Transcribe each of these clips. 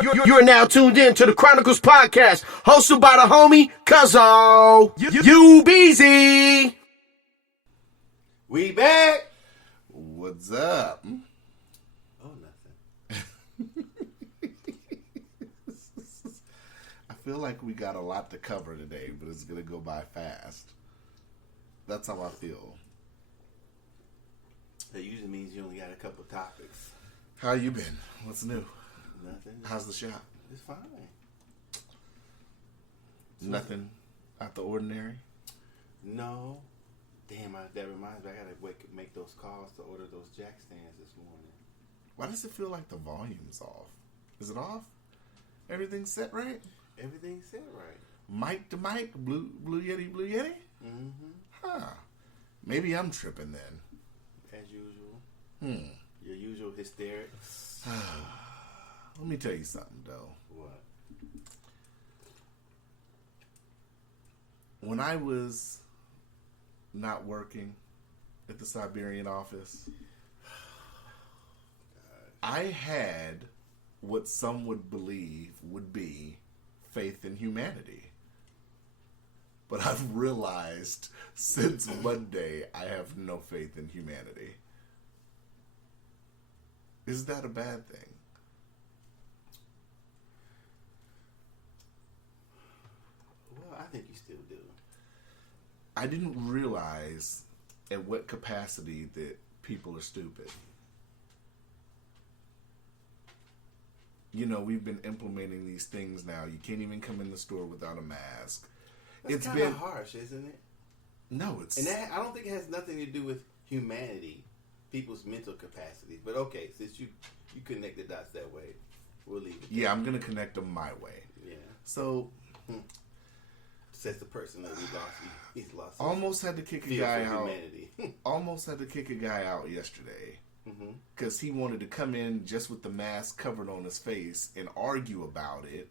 You're now tuned in to the Chronicles Podcast, hosted by the homie Cuzzo. You Beezy. We back. What's up? Oh, nothing. I feel like we got a lot to cover today, but it's going to go by fast. That's how I feel. That usually means you only got a couple topics. How you been? What's new? Nothing. How's the shop? It's fine. Nothing out the ordinary? No. Damn, that reminds me. I gotta make those calls to order those jack stands this morning. Why does it feel like the volume's off? Is it off? Everything's set right? Everything's set right. Mic to mic? Blue Yeti, Blue Yeti? Mm-hmm. Huh. Maybe I'm tripping then. As usual. Your usual hysterics. Let me tell you something, though. What? When I was not working at the Siberian office, I had what some would believe would be faith in humanity. But I've realized since Monday, I have no faith in humanity. Is that a bad thing? Well, I think you still do. I didn't realize at what capacity that people are stupid. You know, we've been implementing these things now. You can't even come in the store without a mask. That's kind of harsh, isn't it? No, it's... And I don't think it has nothing to do with humanity, people's mental capacities. But okay, since you connect the dots that way, we'll leave it there. Yeah, I'm going to connect them my way. Yeah. So... Says the person that he's lost. Almost had to kick a guy out. Humanity. Almost had to kick a guy out yesterday. Because he wanted to come in just with the mask covered on his face and argue about it.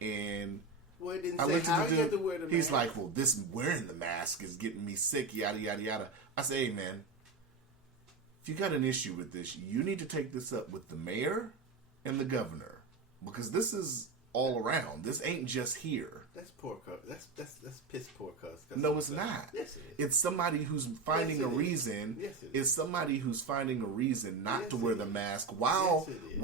And... Well, it didn't say how you had to wear the mask. He's like, well, this wearing the mask is getting me sick, yada, yada, yada. I say, hey, man, if you got an issue with this, you need to take this up with the mayor and the governor. Because this is all around. This ain't just here. That's poor cuss. That's piss poor cuss. No, it's not. Yes, it is. It's somebody who's finding a reason. Yes, it is. It's somebody who's finding a reason not to wear the mask. Yes, it is.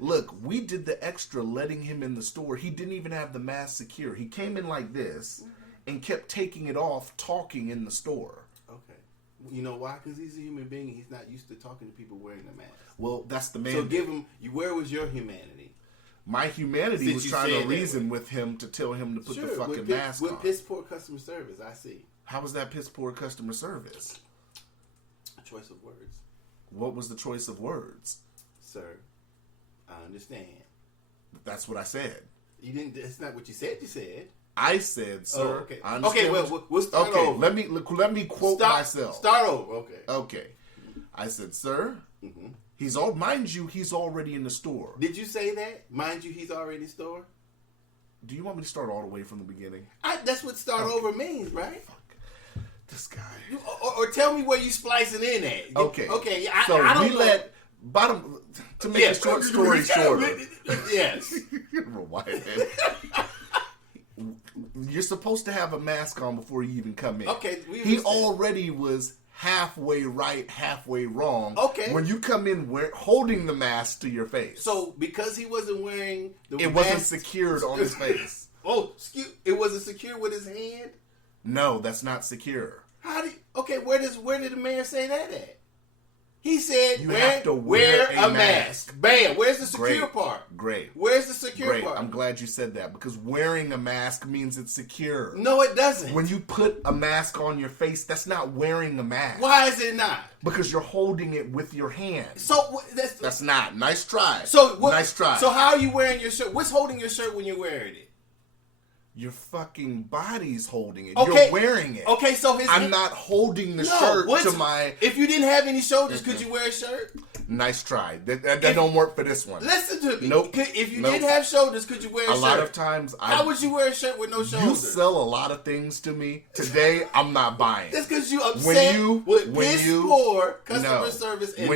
Look, we did the extra letting him in the store. He didn't even have the mask secure. He came in like this and kept taking it off, talking in the store. Okay. You know why? Because he's a human being and he's not used to talking to people wearing the mask. Well, that's the man. So give him, where was your humanity? My humanity Since was you trying said to reason with him to tell him to put the fucking mask on. With piss poor customer service, I see. How was that piss poor customer service? A choice of words. What was the choice of words? Sir, I understand. That's what I said. You didn't. That's not what you said. You said. I said, sir. Oh, okay. I understand. Okay. We'll start over. Okay. Let me quote myself. Start over. Okay. Okay. I said, sir. Mm-hmm. Mind you, he's already in the store. Did you say that? Mind you, he's already in the store. Do you want me to start all the way from the beginning? That's what start over means, right? Fuck. This guy. Or tell me where you splicing in at. Okay. Okay. So I don't we know. To make a short story shorter. Yes. Rewind it. You're supposed to have a mask on before you even come in. Okay. He already was halfway right, halfway wrong. Okay. When you come in holding the mask to your face. So because he wasn't wearing the mask, it wasn't secured on his face. Oh, it wasn't secure with his hand? No, that's not secure. Where did the mayor say that at? He said, you have to wear a mask. Bam. Where's the secure part? Great. Where's the secure part? I'm glad you said that because wearing a mask means it's secure. No, it doesn't. When you put a mask on your face, that's not wearing a mask. Why is it not? Because you're holding it with your hand. So that's not. Nice try. Nice try. So how are you wearing your shirt? What's holding your shirt when you're wearing it? Your fucking body's holding it. Okay. You're wearing it. Okay, so I'm not holding the shirt to my... If you didn't have any shoulders, could you wear a shirt? Nice try. That don't work for this one. Listen to me. Nope. If you didn't have shoulders, could you wear a shirt? A lot of times... How would you wear a shirt with no shoulders? You sell a lot of things to me. Today, I'm not buying. That's because you upset with piss poor customer service and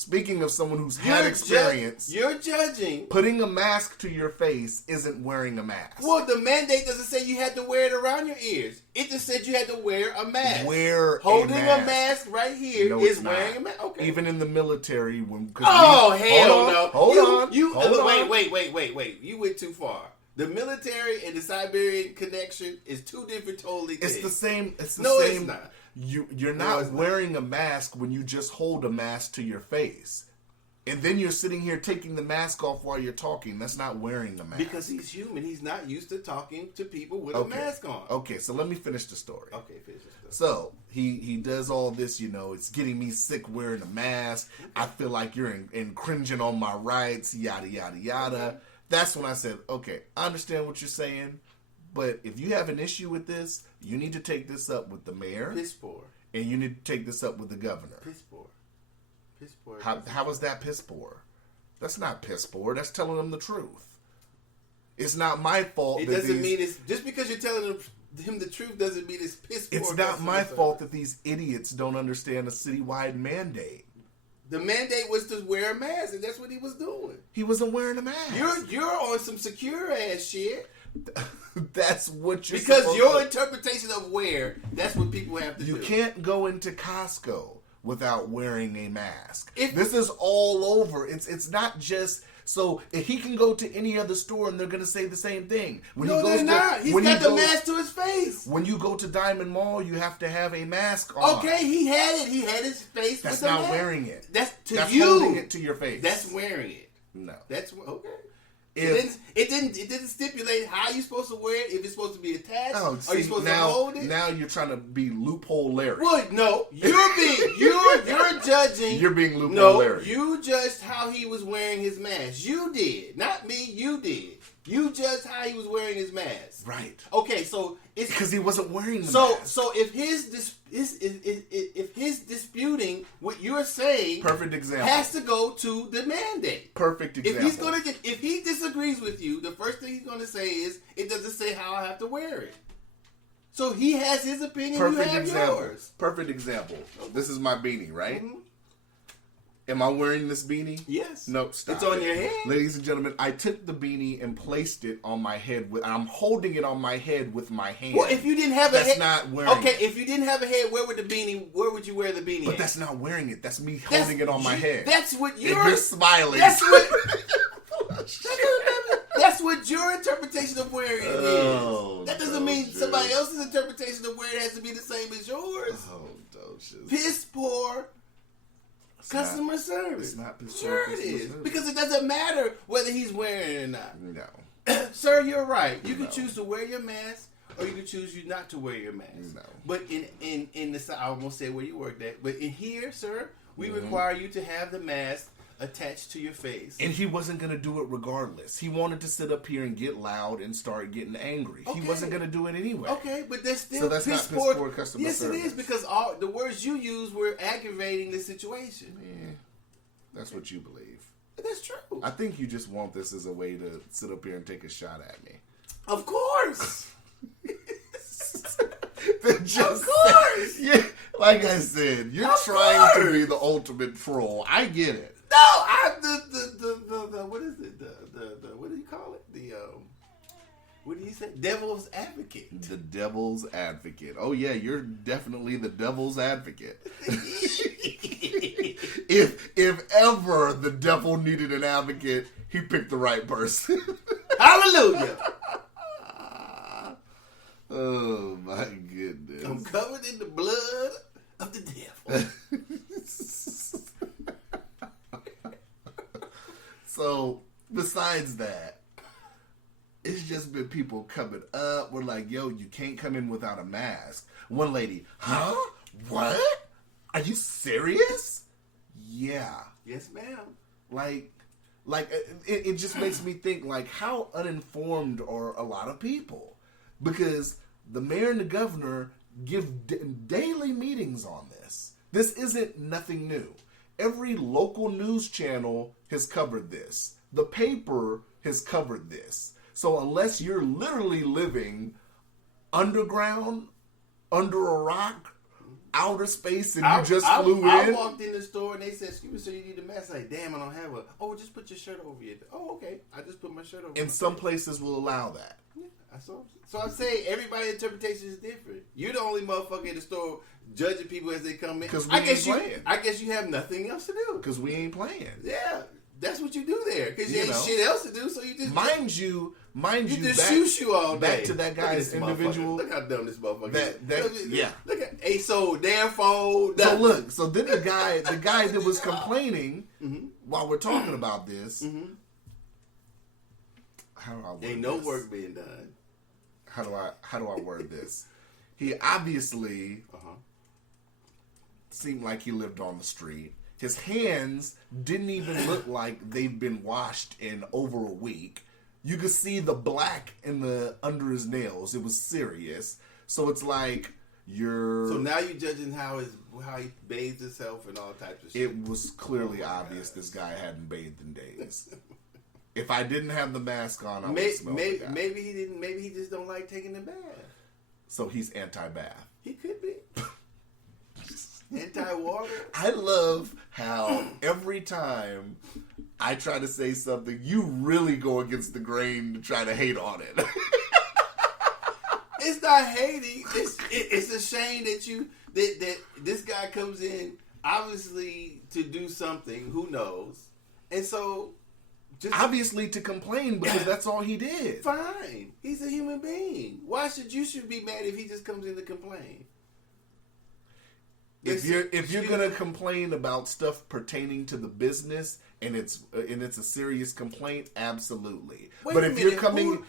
Speaking of someone who's had experience, you're judging. Putting a mask to your face isn't wearing a mask. Well, the mandate doesn't say you had to wear it around your ears. It just said you had to wear a mask. Holding a mask right here is wearing a mask. Okay. Even in the military, hell no! Hold on. Wait. You went too far. The military and the Siberian connection is two different totally things. It's the same. It's the same. It's not. You're not wearing a mask when you just hold a mask to your face. And then you're sitting here taking the mask off while you're talking. That's not wearing the mask. Because he's human. He's not used to talking to people with a mask on. Okay, so let me finish the story. Okay, finish the story. So, he does all this, it's getting me sick wearing a mask. I feel like you're infringing on my rights, yada, yada, yada. That's when I said, okay, I understand what you're saying. But if you have an issue with this, you need to take this up with the mayor. Piss poor. And you need to take this up with the governor. Piss poor. Piss poor. How is that piss poor? That's not piss poor. That's telling them the truth. It's not my fault. It doesn't mean it's... Just because you're telling him the truth doesn't mean it's piss poor. It's not my fault that these idiots don't understand a citywide mandate. The mandate was to wear a mask, and that's what he was doing. He wasn't wearing a mask. You're on some secure ass shit. That's what you're because your interpretation of that's what people have to do. You can't go into Costco without wearing a mask. This is all over. It's not just so if he can go to any other store and they're gonna say the same thing. They're not. He's got the mask to his face. When you go to Diamond Mall, you have to have a mask on. Okay, he had it. He had his face. That's with the not mask. wearing it. That's you holding it to your face. That's wearing it. No. That's okay. It didn't stipulate how you're supposed to wear it. If it's supposed to be attached, are you supposed to hold it? Now you're trying to be loophole Larry. Well, no, you're judging. You're being loophole Larry. You judged how he was wearing his mask. You did, not me. You did. You judged how he was wearing his mask. Right. Okay, so it's because he wasn't wearing the mask. So if his disputing what you're saying, perfect example, has to go to the mandate. Perfect example. If he disagrees with you, the first thing he's gonna say is it doesn't say how I have to wear it. So he has his opinion. Perfect you have example. Yours. Perfect example. This is my beanie, right? Mm-hmm. Am I wearing this beanie? Yes. No, stop. It's on your head. Ladies and gentlemen, I took the beanie and placed it on my head. I'm holding it on my head with my hand. Well, if you didn't have a head... That's not wearing it. If you didn't have a head, where would you wear the beanie But at? that's not wearing it. That's me holding it on my head. That's what you're smiling. That's what your interpretation of wearing it is. That doesn't mean somebody else's interpretation of wearing it has to be the same as yours. Oh, don't piss poor customer service. It's not piss poor. Sure it is. Because it doesn't matter whether he's wearing it or not. No. Sir, you're right. You can choose to wear your mask or you can choose not to wear your mask. No. But in the I won't say where you worked at, but in here, sir, we require you to have the mask attached to your face. And he wasn't going to do it regardless. He wanted to sit up here and get loud and start getting angry. Okay. He wasn't going to do it anyway. Okay, but that's still that's not piss poor customer service. Yes, it is, because all the words you used were aggravating the situation. Yeah, that's what you believe. That's true. I think you just want this as a way to sit up here and take a shot at me. Of course. Of course. Yeah, like I said, you're trying to be the ultimate troll. I get it. No, I'm the what is it? The what do you call it? What do you say? Devil's advocate. The devil's advocate. Oh yeah, you're definitely the devil's advocate. if ever the devil needed an advocate, he picked the right person. Hallelujah. Oh my goodness. I'm covered in the blood of the devil. So, besides that, it's just been people coming up. We're like, yo, you can't come in without a mask. One lady, huh? What? Are you serious? Yeah. Yes, ma'am. Like it just makes me think, like, how uninformed are a lot of people? Because the mayor and the governor give daily meetings on this. This isn't nothing new. Every local news channel has covered this. The paper has covered this. So unless you're literally living underground, under a rock, outer space and you just flew I in? walked in the store and they said, "Excuse me, sir, you need a mask." Like, damn, I don't have one. Oh, just put your shirt over you. Oh, okay. I just put my shirt over. And some places will allow that. Yeah, so I'm saying everybody's interpretation is different. You're the only motherfucker in the store judging people as they come in. Because we ain't playing. I guess you have nothing else to do. Because we ain't playing. Yeah, that's what you do there. Because you ain't shit else to do, so you just mind you, just shoot all day. Back to that guy's individual. Look how dumb this motherfucker is. Yeah. Look at so damn phone. So look, so then the guy that was complaining while we're talking about this. How do I word ain't no work being done. How do I word this? He obviously seemed like he lived on the street. His hands didn't even look like they've been washed in over a week. You could see the black under his nails. It was serious. So it's like So now you're judging how he bathes himself and all types of shit. It was clearly obvious this guy hadn't bathed in days. If I didn't have the mask on, I would smell the guy. Maybe he didn't. Maybe he just don't like taking the bath. So he's anti-bath. He could be anti-water. I love how every time I try to say something, you really go against the grain to try to hate on it. It's not hating. It's a shame that this guy comes in obviously to do something. Who knows? And so. Obviously to complain because that's all he did. Fine. He's a human being. Why should you be mad if he just comes in to complain? If you're gonna complain about stuff pertaining to the business and it's a serious complaint, absolutely. But if you're coming,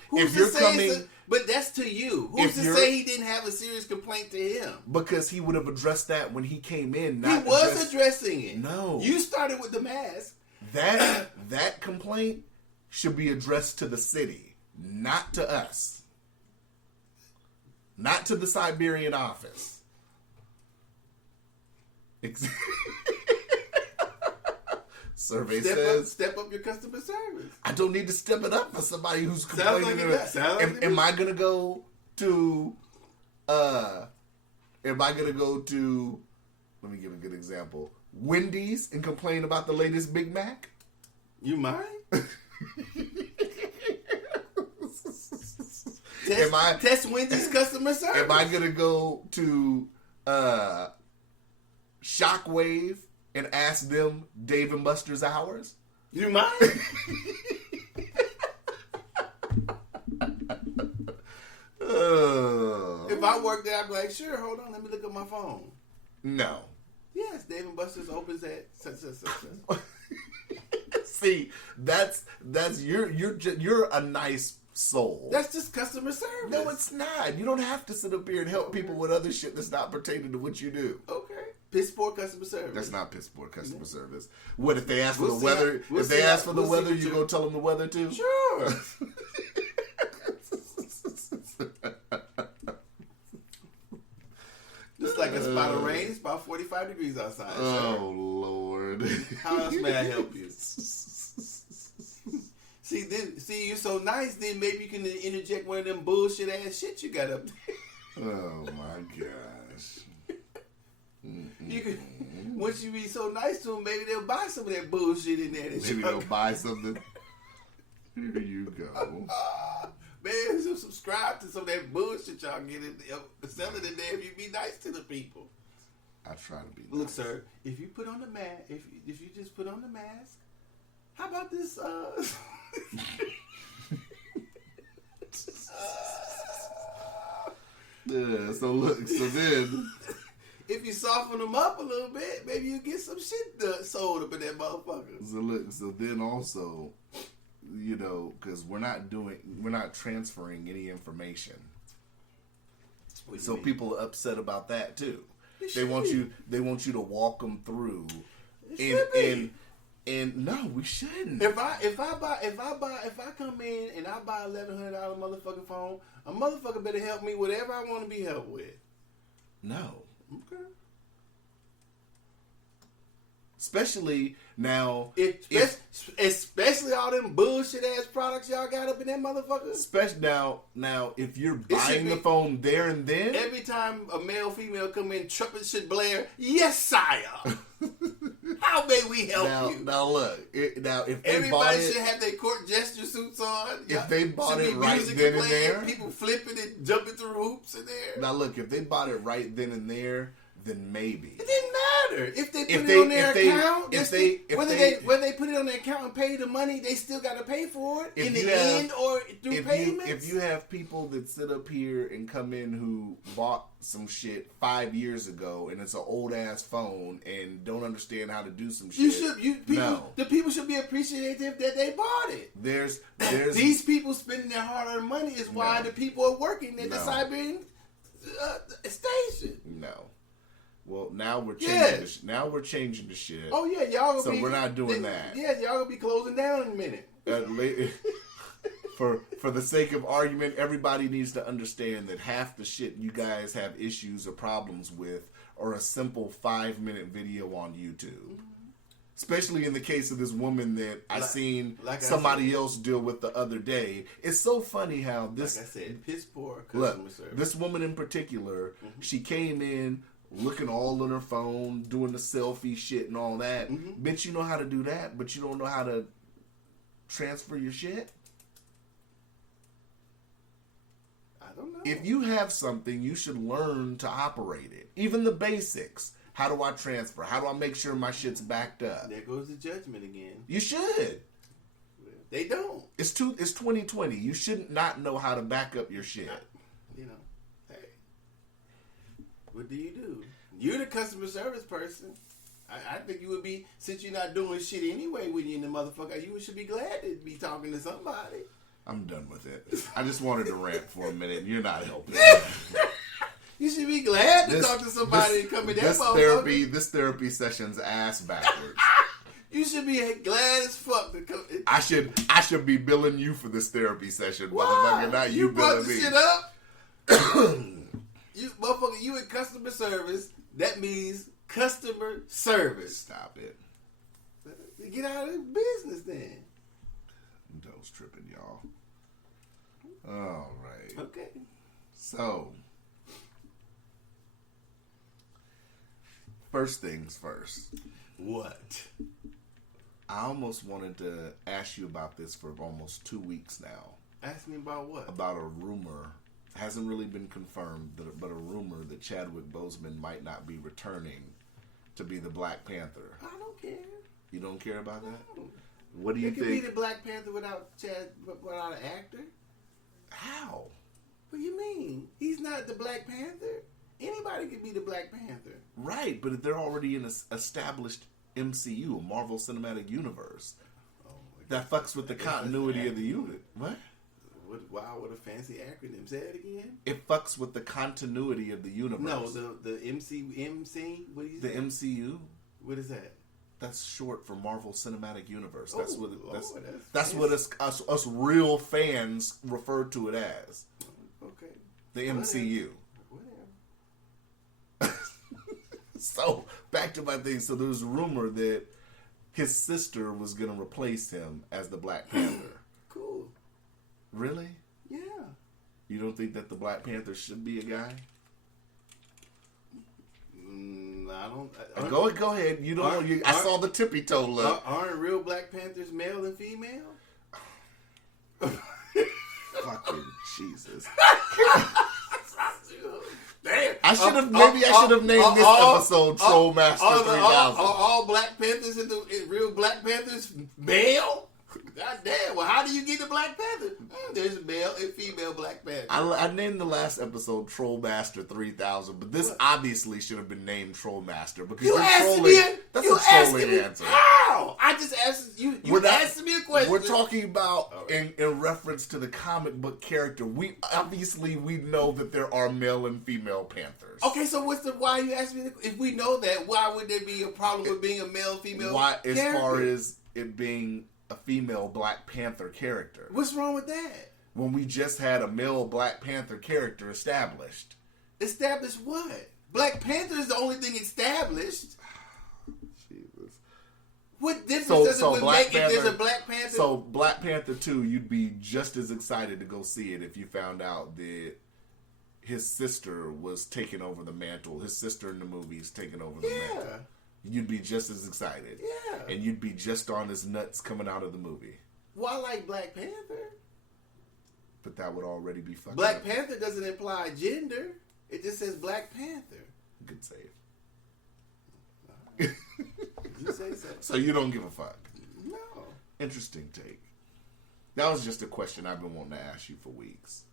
but that's to you. Who's to say he didn't have a serious complaint to him? Because he would have addressed that when he came in. He was addressing it. No, you started with the mask. That complaint should be addressed to the city, not to us. Not to the Siberian office. Survey says... Step up your customer service. I don't need to step it up for somebody who's complaining. Am I going to go to... Let me give a good example. Wendy's and complain about the latest Big Mac? You mind? Test Wendy's customer service. Am I gonna go to Shockwave and ask them Dave and Buster's hours? You mind? If I worked there, I'd be like, sure, hold on, let me look at my phone. No. Yes, Dave and Buster's opens at such. See, that's you're a nice soul. That's just customer service. No, it's not. You don't have to sit up here and help people with other shit that's not pertaining to what you do. Okay. Piss poor customer service. That's not piss poor customer service. What if they ask for the weather? If they ask for the weather, you go tell them the weather too? Sure. Just like a spot of rain, it's about 45 degrees outside. Oh, Lord. How else may I help you? See, you're so nice, then maybe you can interject one of them bullshit ass shit you got up there. Oh, my gosh. You can, once you be so nice to them, maybe they'll buy some of that bullshit in there. Maybe they'll buy something. Here you go. Man, so subscribe to some of that bullshit y'all get in there. Selling it there if you be nice to the people. I try to be nice. Look, sir, if you put on the mask, if you just put on the mask, how about this? Yeah, so then if you soften them up a little bit, maybe you get some shit sold up in that motherfucker. So then also, you know, because we're not transferring any information. So people are upset about that too. They want you to walk them through. And no, we shouldn't. If I come in and I buy $1,100 motherfucking phone, a motherfucker better help me whatever I want to be helped with. No. Okay. Especially now, Especially all them bullshit ass products y'all got up in that motherfucker. Especially now, if you're buying the phone there and then, every time a male female come in, trumpet should blare. Yes, sire. How may we help you? Now look. If everybody should have their court gesture suits on. If they bought it right then and there, people flipping and jumping through hoops in there. Now look, if they bought it right then and there, then maybe it didn't matter if they put it on their account. Whether they put it on their account and pay the money, they still got to pay for it in the end or through payments. If you have people that sit up here and come in who bought some shit 5 years ago and it's an old ass phone and don't understand how to do some shit, the people should be appreciative that they bought it. There's these people spending their hard-earned money is why the people are working at the Siberian station. No. Well, now we're changing. Now we're changing the shit. Oh yeah, y'all. So we're not doing that. Yeah, y'all gonna be closing down in a minute. For the sake of argument, everybody needs to understand that half the shit you guys have issues or problems with are a simple 5-minute video on YouTube. Especially in the case of this woman that I seen somebody else deal with the other day. It's so funny how this. Like I said, piss poor customer service. This woman in particular, she came in looking all on her phone, doing the selfie shit and all that. Bitch, you know how to do that, but you don't know how to transfer your shit? I don't know. If you have something, you should learn to operate it. Even the basics. How do I transfer? How do I make sure my shit's backed up? There goes the judgment again. You should. They don't. It's 2020. You should not know how to back up your shit. You know, hey. What do? You're the customer service person. I think you would be, since you're not doing shit anyway when you're in the motherfucker, you should be glad to be talking to somebody. I'm done with it. I just wanted to rant for a minute. You're not helping. You should be glad to talk to somebody and come in that motherfucker. This therapy session's ass backwards. You should be glad as fuck to come. I should be billing you for this therapy session, Why? motherfucker. Not you billing me. You brought the shit up. You motherfucker, you in customer service. That means customer service. Stop it. Get out of business then. Those tripping, y'all. All right. Okay. So, first things first. What? I almost wanted to ask you about this for almost 2 weeks now. Ask me about what? About a rumor. Hasn't really been confirmed, but a rumor that Chadwick Boseman might not be returning to be the Black Panther. I don't care. You don't care about that? No. What do you think? It could be the Black Panther without an actor. How? What do you mean? He's not the Black Panther. Anybody could be the Black Panther. Right, but they're already in an established MCU, a Marvel Cinematic Universe. Oh, that fucks with the continuity of the unit. What? Wow, what a fancy acronym. Say it again. It fucks with the continuity of the universe. No, the MC, what do you say? The MCU? What is that? That's short for Marvel Cinematic Universe. That's what us real fans refer to it as. Okay. The MCU. Whatever. So, back to my thing. So, there's a rumor that his sister was going to replace him as the Black Panther. Cool. Really? Yeah. You don't think that the Black Panther should be a guy? I don't. Go ahead. You don't know. I saw the tippy toe look. Aren't real Black Panthers male and female? Fucking Jesus. Damn. I should have named this episode Trollmaster 3000. Are all Black Panthers in real Black Panthers male? God damn. Well, how do you get the Black Panther? There's male and female Black Panther. I named the last episode Trollmaster 3000, but this obviously should have been named Trollmaster because that's a trolling answer. How? I just asked you. You asked me a question. We're talking about in reference to the comic book character. We know that there are male and female Panthers. Okay, so why you asked me if we know that? Why would there be a problem with being a male female? Why, as far as it being a female Black Panther character. What's wrong with that? When we just had a male Black Panther character established. Established what? Black Panther is the only thing established. Jesus. What difference So- does it so would Black make if there's Panther- a Black Panther? So Black Panther 2, you'd be just as excited to go see it if you found out that his sister was taking over the mantle. His sister in the movie's taking over the mantle. You'd be just as excited. Yeah. And you'd be just on his nuts coming out of the movie. Well, I like Black Panther. But that would already be fucking Black up. Panther doesn't imply gender. It just says Black Panther. Good save. You say so. So you don't give a fuck. No. Interesting take. That was just a question I've been wanting to ask you for weeks.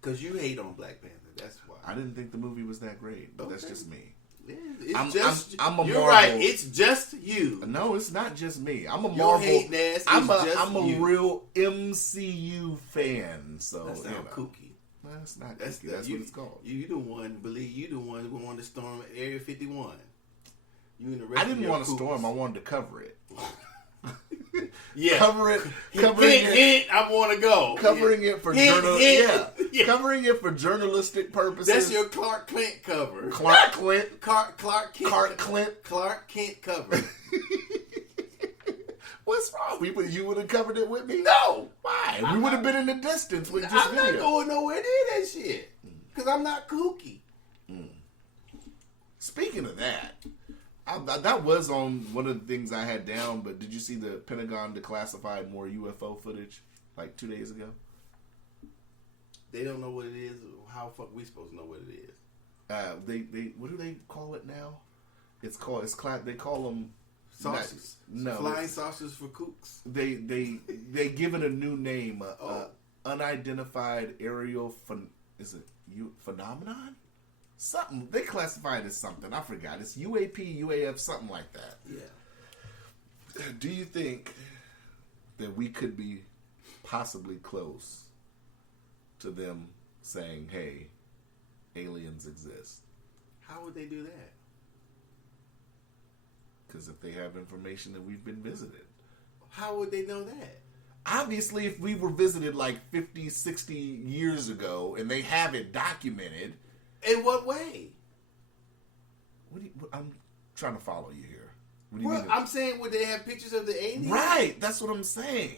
Because you hate on Black Panther. That's why. I didn't think the movie was that great, but that's Okay. just me. Yeah, it's I'm a you're Marvel. right. It's just you. No, it's not just me. I'm a Your Marvel. hating ass I'm is just a you. real MCU fan. So That you sounds know. kooky. That's not That's kooky. That's what it's called. You the one who wanted to storm Area 51. You and the rest I didn't of your want to kooks. storm. I wanted to cover it. Yeah. Covering Hint, it. hint, I want to go. Covering it for Hint, hint. Yeah. Covering it for journalistic purposes. That's your Clark Kent cover. Clark Clint. Clark Kent. Clark Clint. Clark Kent cover. What's wrong? You would have covered it with me? No. Why? We would have been in the distance with just I'm video. not going nowhere near that shit. Because I'm not kooky. Speaking of that, that was on one of the things I had down, but did you see the Pentagon declassified more UFO footage like 2 days ago? They don't know what it is. How the fuck we supposed to know what it is? They what do they call it now? They call them Saucers. No, Flying saucers for kooks. they give it a new name. Unidentified aerial phenomenon? Something they classify it as something. I forgot. It's UAP, UAF, something like that. Yeah. Do you think that we could be possibly close to them saying, "Hey, aliens exist"? How would they do that? Because if they have information that we've been visited. How would they know that? Obviously, if we were visited like 50, 60 years ago and they have it documented. In what way? I'm trying to follow you here. What do you Well, mean? I'm saying, would they have pictures of the aliens? Right, that's what I'm saying.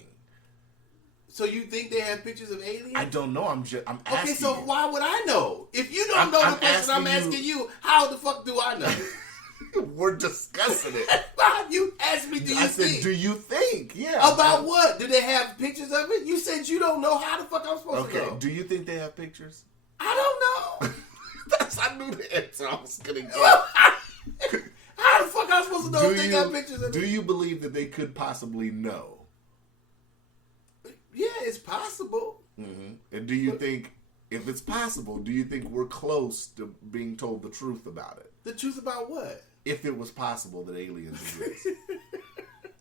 So you think they have pictures of aliens? I don't know. I'm asking. Okay, so you. why would I know? If you don't I'm know the question I'm asking asking you, how the fuck do I know? We're discussing it. You asked me, do you I said, think? do you think? Yeah. About what? Do they have pictures of it? You said you don't know. How the fuck I'm supposed to Okay. know? Do you think they have pictures? I don't know. I knew the answer I was gonna get. How the fuck I'm supposed to know if they got pictures of Do it? you believe that they could possibly know? Yeah, it's possible. Mm-hmm. And do you think, if it's possible, do you think we're close to being told the truth about it? The truth about what? If it was possible that aliens exist.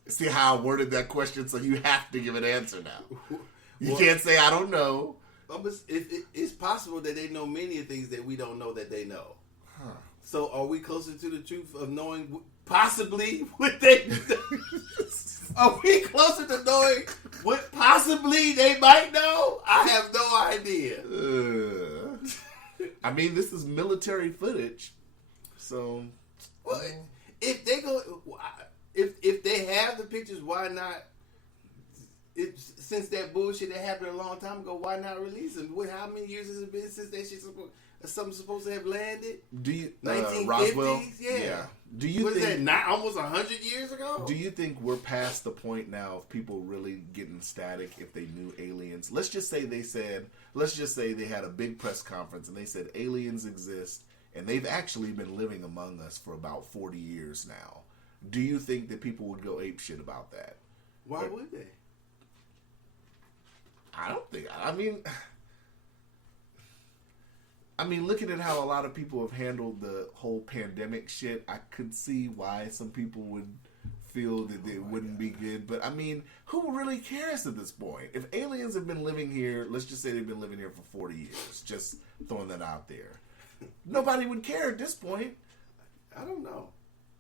See how I worded that question, so you have to give an answer now. You can't say, I don't know. It's possible that they know many of things that we don't know that they know. Huh. So are we closer to the truth of knowing possibly what they Are we closer to knowing what possibly they might know? I have no idea. I mean, this is military footage, so... Well, if they go, if they have the pictures, why not? Since that bullshit that happened a long time ago, why not release them? How many years has it been since that shit something supposed to have landed? Do you 1950s? Roswell? Yeah. Do you Was think that almost 100 years ago? Do you think we're past the point now of people really getting static if they knew aliens? Let's just say they had a big press conference and they said aliens exist and they've actually been living among us for about 40 years now. Do you think that people would go apeshit about that? Why would they? I don't think. I mean, looking at how a lot of people have handled the whole pandemic shit, I could see why some people would feel that it wouldn't be good. But I mean, who really cares at this point? If aliens have been living here, let's just say they've been living here for 40 years, just throwing that out there. Nobody would care at this point. I don't know.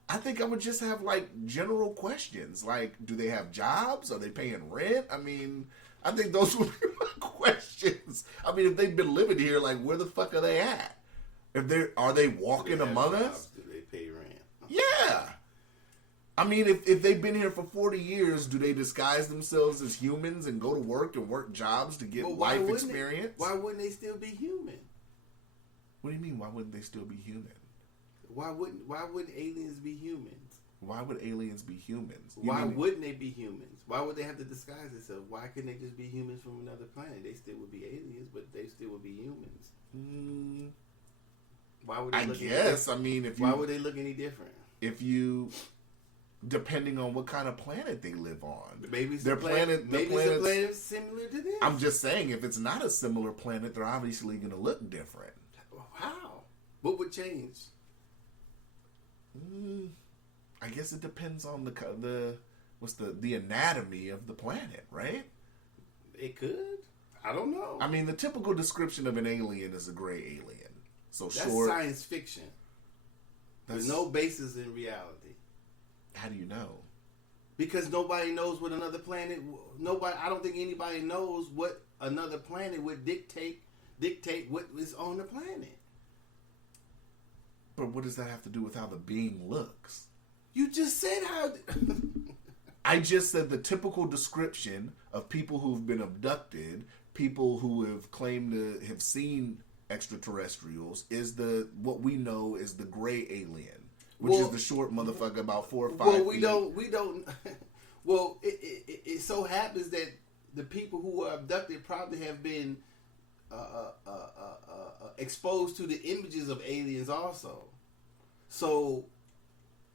I think I would just have like general questions, like, do they have jobs? Are they paying rent? I mean, I think those would be my questions. I mean, if they've been living here, like, where the fuck are they at? Are they walking among us? Do they pay rent? Yeah. I mean, if they've been here for 40 years, do they disguise themselves as humans and go to work and work jobs to get life experience? Why wouldn't they still be human? What do you mean? Why wouldn't they still be human? Why wouldn't aliens be humans? Why would aliens be humans? Why wouldn't they be humans? Why would they have to disguise themselves? Why couldn't they just be humans from another planet? They still would be aliens, but they still would be humans. Why would they I look guess. I mean, why would they look any different? If you, depending on what kind of planet they live on, Maybe it's their planet. Maybe it's a planet similar to this. I'm just saying, if it's not a similar planet, they're obviously going to look different. How? What would change? I guess it depends on the anatomy of the planet, right? It could. I don't know. I mean, the typical description of an alien is a gray alien. So that's short. science fiction. There's no basis in reality. How do you know? Because nobody knows what another planet. I don't think anybody knows what another planet would dictate what is on the planet. But what does that have to do with how the being looks? You just said how. I just said the typical description of people who've been abducted, people who have claimed to have seen extraterrestrials, is what we know is the gray alien, which is the short motherfucker about 4 or 5 feet. We don't. Well, it so happens that the people who were abducted probably have been exposed to the images of aliens also. So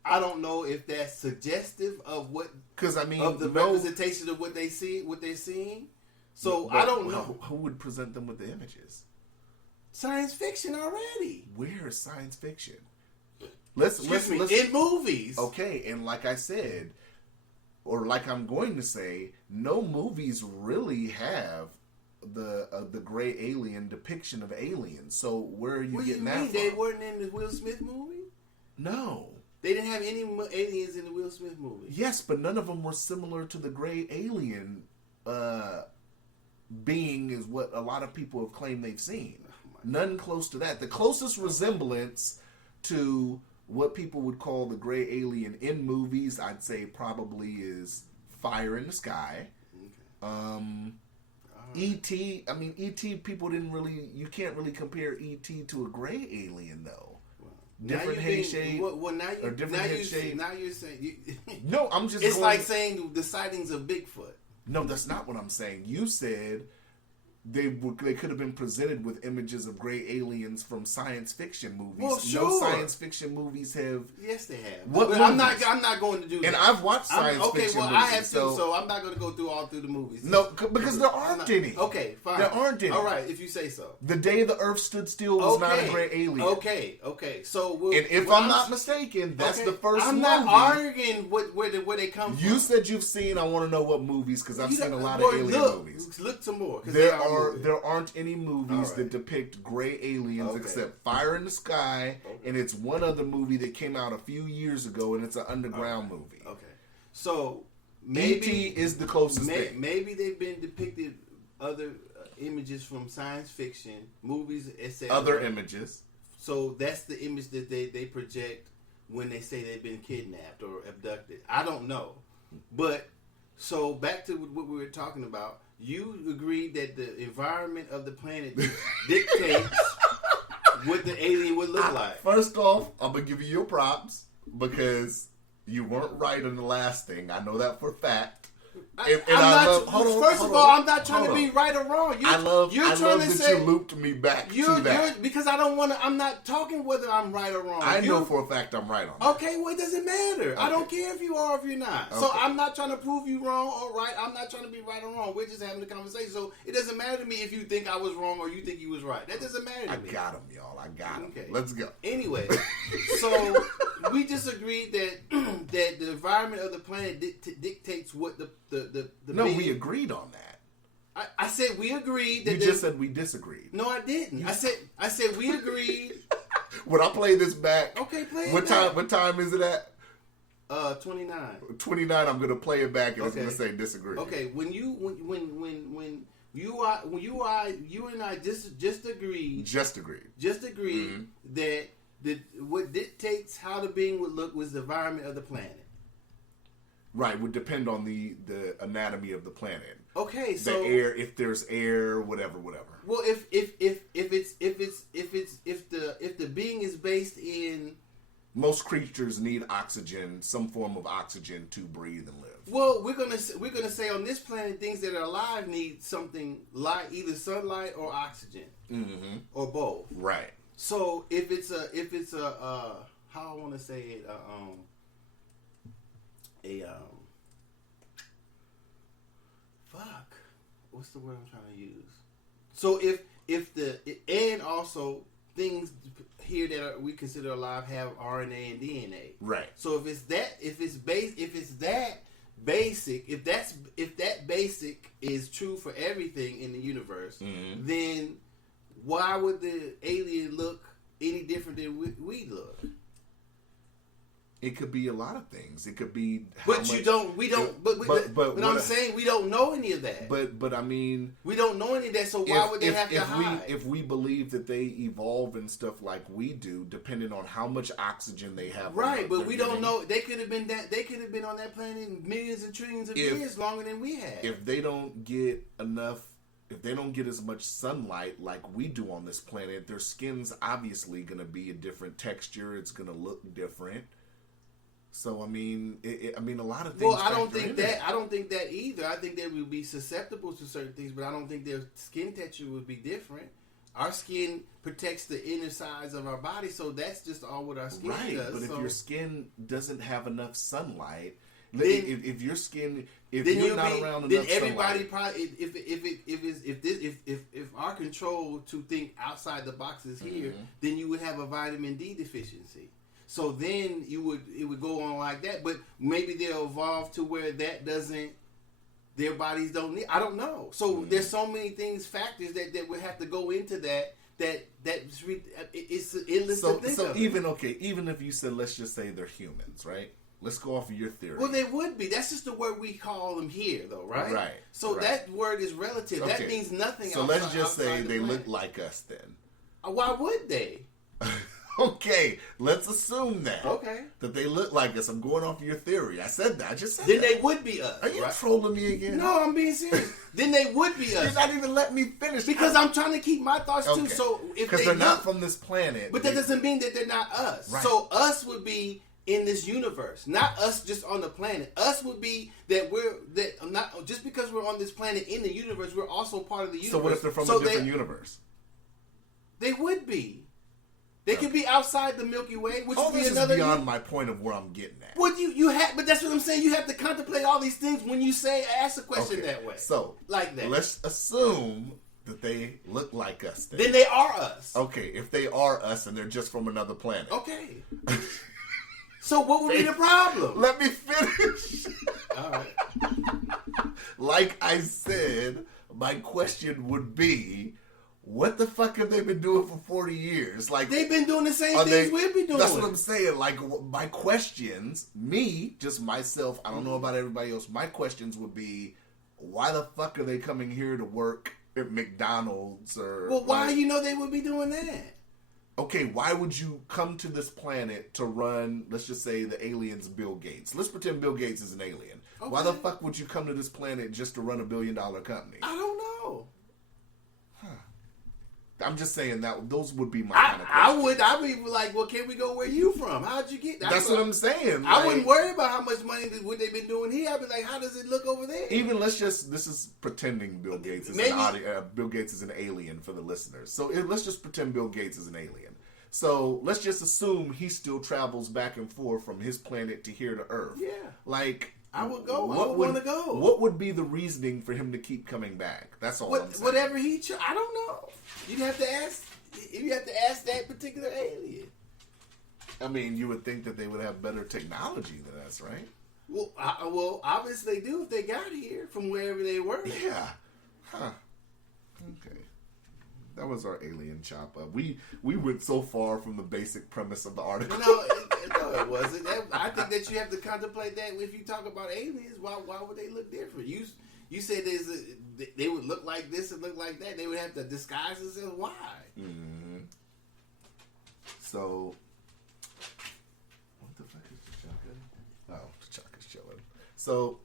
I don't know if that's suggestive of what, because I mean, of the representation of what they see, what they're seeing. So I don't know who would present them with the images. Science fiction already. Where is science fiction? Excuse me, in movies. Okay, and like I said, or like I'm going to say, no movies really have the gray alien depiction of aliens. So where are you getting that from? They weren't in the Will Smith movie? No. They didn't have any aliens in the Will Smith movie. Yes, but none of them were similar to the gray alien being is what a lot of people have claimed they've seen. None close to that. The closest resemblance to what people would call the gray alien in movies, I'd say probably is Fire in the Sky. Okay. E.T. I mean, E.T. people didn't really. You can't really compare E.T. to a gray alien though. Different head shape. Or different head shape. Now you're saying. No, I'm just. It's like saying the sightings of Bigfoot. No, that's not what I'm saying. You said they could have been presented with images of gray aliens from science fiction movies. Well, sure. No science fiction movies have. Yes, they have. What I'm not going to do that. And I've watched science fiction movies. I have too, so I'm not going to go through the movies. No, because there aren't any. Okay, fine. There aren't any. All right, if you say so. The Day the Earth Stood Still was not a gray alien. Okay. So and if I'm not mistaken, that's the first movie. I'm not arguing where they come from. You said you've seen. I want to know what movies because I've seen a lot of alien movies. Look some more. There aren't any movies that depict gray aliens except Fire in the Sky, and it's one other movie that came out a few years ago, and it's an underground movie. Okay, so maybe E.T. is the closest thing. Maybe they've been depicted other images from science fiction movies, etc. Other images. So that's the image that they project when they say they've been kidnapped or abducted. I don't know, but so back to what we were talking about. You agreed that the environment of the planet dictates what the alien would look like. First off, I'm going to give you your props because you weren't right on the last thing. I know that for a fact. First of all, I'm not trying to be right or wrong. I love that you looped me back to that. Because I don't want to. I'm not talking whether I'm right or wrong. I know for a fact I'm right on that. Okay, well, it doesn't matter. Okay. I don't care if you are or if you're not. Okay. So I'm not trying to prove you wrong or right. I'm not trying to be right or wrong. We're just having a conversation. So it doesn't matter to me if you think I was wrong or you think you was right. That doesn't matter to me. I got him, y'all. I got him. Okay. Let's go. Anyway, so we just agreed that the environment of the planet dictates what the no, we agreed on that. I said we agreed. That you just said we disagreed. No, I didn't. I said we agreed. When I play this back, okay, play it back. back. What time is it at? 29. 29. I'm gonna play it back and it's gonna say disagree. Okay, when you and I just agreed. Just agreed. Mm-hmm. that what dictates how the being would look was the environment of the planet. Right, would depend on the anatomy of the planet. Okay, The so air, if there's air, whatever. well, if the being is based in, most creatures need oxygen, some form of oxygen to breathe and live. well, we're gonna say on this planet things that are alive need something like either sunlight or oxygen, or both. Right. So if it's a how I want to say it fuck, what's the word I'm trying to use? So if the and also things here that we consider alive have RNA and DNA. Right. So if that basic is true for everything in the universe, then why would the alien look any different than we look? It could be a lot of things. It could be But I'm saying we don't know any of that. But I mean, we don't know any of that, so why would they have to hide? If we believe that they evolve and stuff like we do, depending on how much oxygen they have, right? But we don't know. They could have been on that planet millions and trillions of years longer than we have. If they don't get enough, if they don't get as much sunlight like we do on this planet, their skin's obviously going to be a different texture. It's going to look different. So I mean, a lot of things. Well, I don't think that either. I think they would be susceptible to certain things, but I don't think their skin texture would be different. Our skin protects the inner sides of our body, so that's just all what our skin does. But if your skin doesn't have enough sunlight, then, if your skin, if you're not around enough everybody sunlight, probably if our control to think outside the box is here, then you would have a vitamin D deficiency. So then it would go on like that, but maybe they'll evolve to where that doesn't, their bodies don't need. I don't know. So there's so many factors that would have to go into that it's endless to think of. Even if you said, let's just say they're humans, right? Let's go off of your theory. Well, they would be. That's just the word we call them here, though, right? Right. So that word is relative. Okay. That means nothing. So let's just say they look like us then. Why would they? Okay, let's assume that. Okay. That they look like us. I'm going off of your theory. I said that. I just said then that. They would be us. Are you trolling me again? No, I'm being serious. Then they would be us. You're not even letting me finish. Because I'm trying to keep my thoughts too. So if they're not from this planet. But that doesn't mean that they're not us. Right. So us would be in this universe, not us just on the planet. Us would be that not just because we're on this planet in the universe, we're also part of the universe. So what if they're from a different universe? They would be. They could be outside the Milky Way, which would be another. Is beyond my point of where I'm getting at. Well, you have, but that's what I'm saying. You have to contemplate all these things when you ask a question that way. So like that. Let's assume that they look like us. Then they are us. Okay, if they are us and they're just from another planet. Okay. So what would be the problem? Let me finish. All right. Like I said, my question would be, what the fuck have they been doing for 40 years? Like they've been doing the same things we've been doing. That's what I'm saying. Like my questions, just myself, I don't know about everybody else. My questions would be, why the fuck are they coming here to work at McDonald's or? Well, why you know they would be doing that? Okay, why would you come to this planet to run, let's just say the alien's Bill Gates. Let's pretend Bill Gates is an alien. Okay. Why the fuck would you come to this planet just to run $1 billion company? I don't know. I'm just saying that those would be my kind of questions. I'd be like, well, can we go where you from? How'd you get that? That's what I'm saying. I wouldn't worry about how much money what they've been doing here. I'd be like, how does it look over there? Even this is pretending Bill Gates is Bill Gates is an alien for the listeners. So let's just pretend Bill Gates is an alien. So let's just assume he still travels back and forth from his planet to here to Earth. Yeah. Like, I would go. I would want to go. What would be the reasoning for him to keep coming back? That's all I'm saying. Whatever I don't know. You'd have to ask. You have to ask that particular alien. I mean, you would think that they would have better technology than us, right? Well, obviously they do if they got here from wherever they were. Yeah. Huh. Okay. That was our alien chop up. We went so far from the basic premise of the article. No, it wasn't. I think that you have to contemplate that if you talk about aliens. Why would they look different? You said they would look like this and look like that. They would have to disguise themselves. Why? Mm-hmm. So, what the fuck is T'Chaka? Oh, T'Chaka's chilling. So,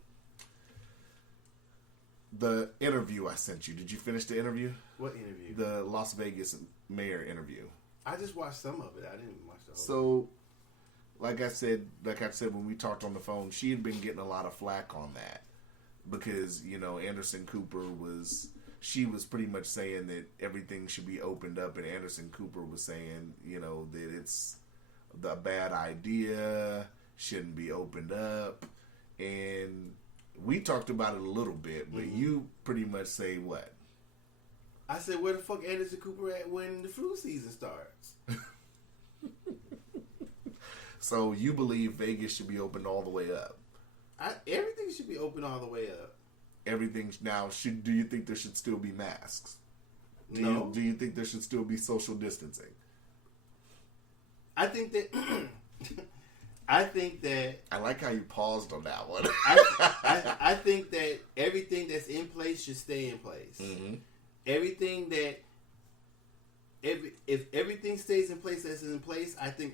the interview I sent you, did you finish the interview? What interview? The Las Vegas mayor interview. I just watched some of it. I didn't watch the whole So, like I said when we talked on the phone, she had been getting a lot of flack on that because, you know, Anderson Cooper she was pretty much saying that everything should be opened up, and Anderson Cooper was saying, you know, that it's the bad idea, shouldn't be opened up, and we talked about it a little bit, but you pretty much say what? I said, where the fuck Anderson Cooper at when the flu season starts? So you believe Vegas should be opened all the way up? Everything should be open all the way up. Everything now. Do you think there should still be masks? No. Do you think there should still be social distancing? I think that. I think that. I like how you paused on that one. I think that everything that's in place should stay in place. Mm-hmm. Everything that. If everything stays in place that's in place, I think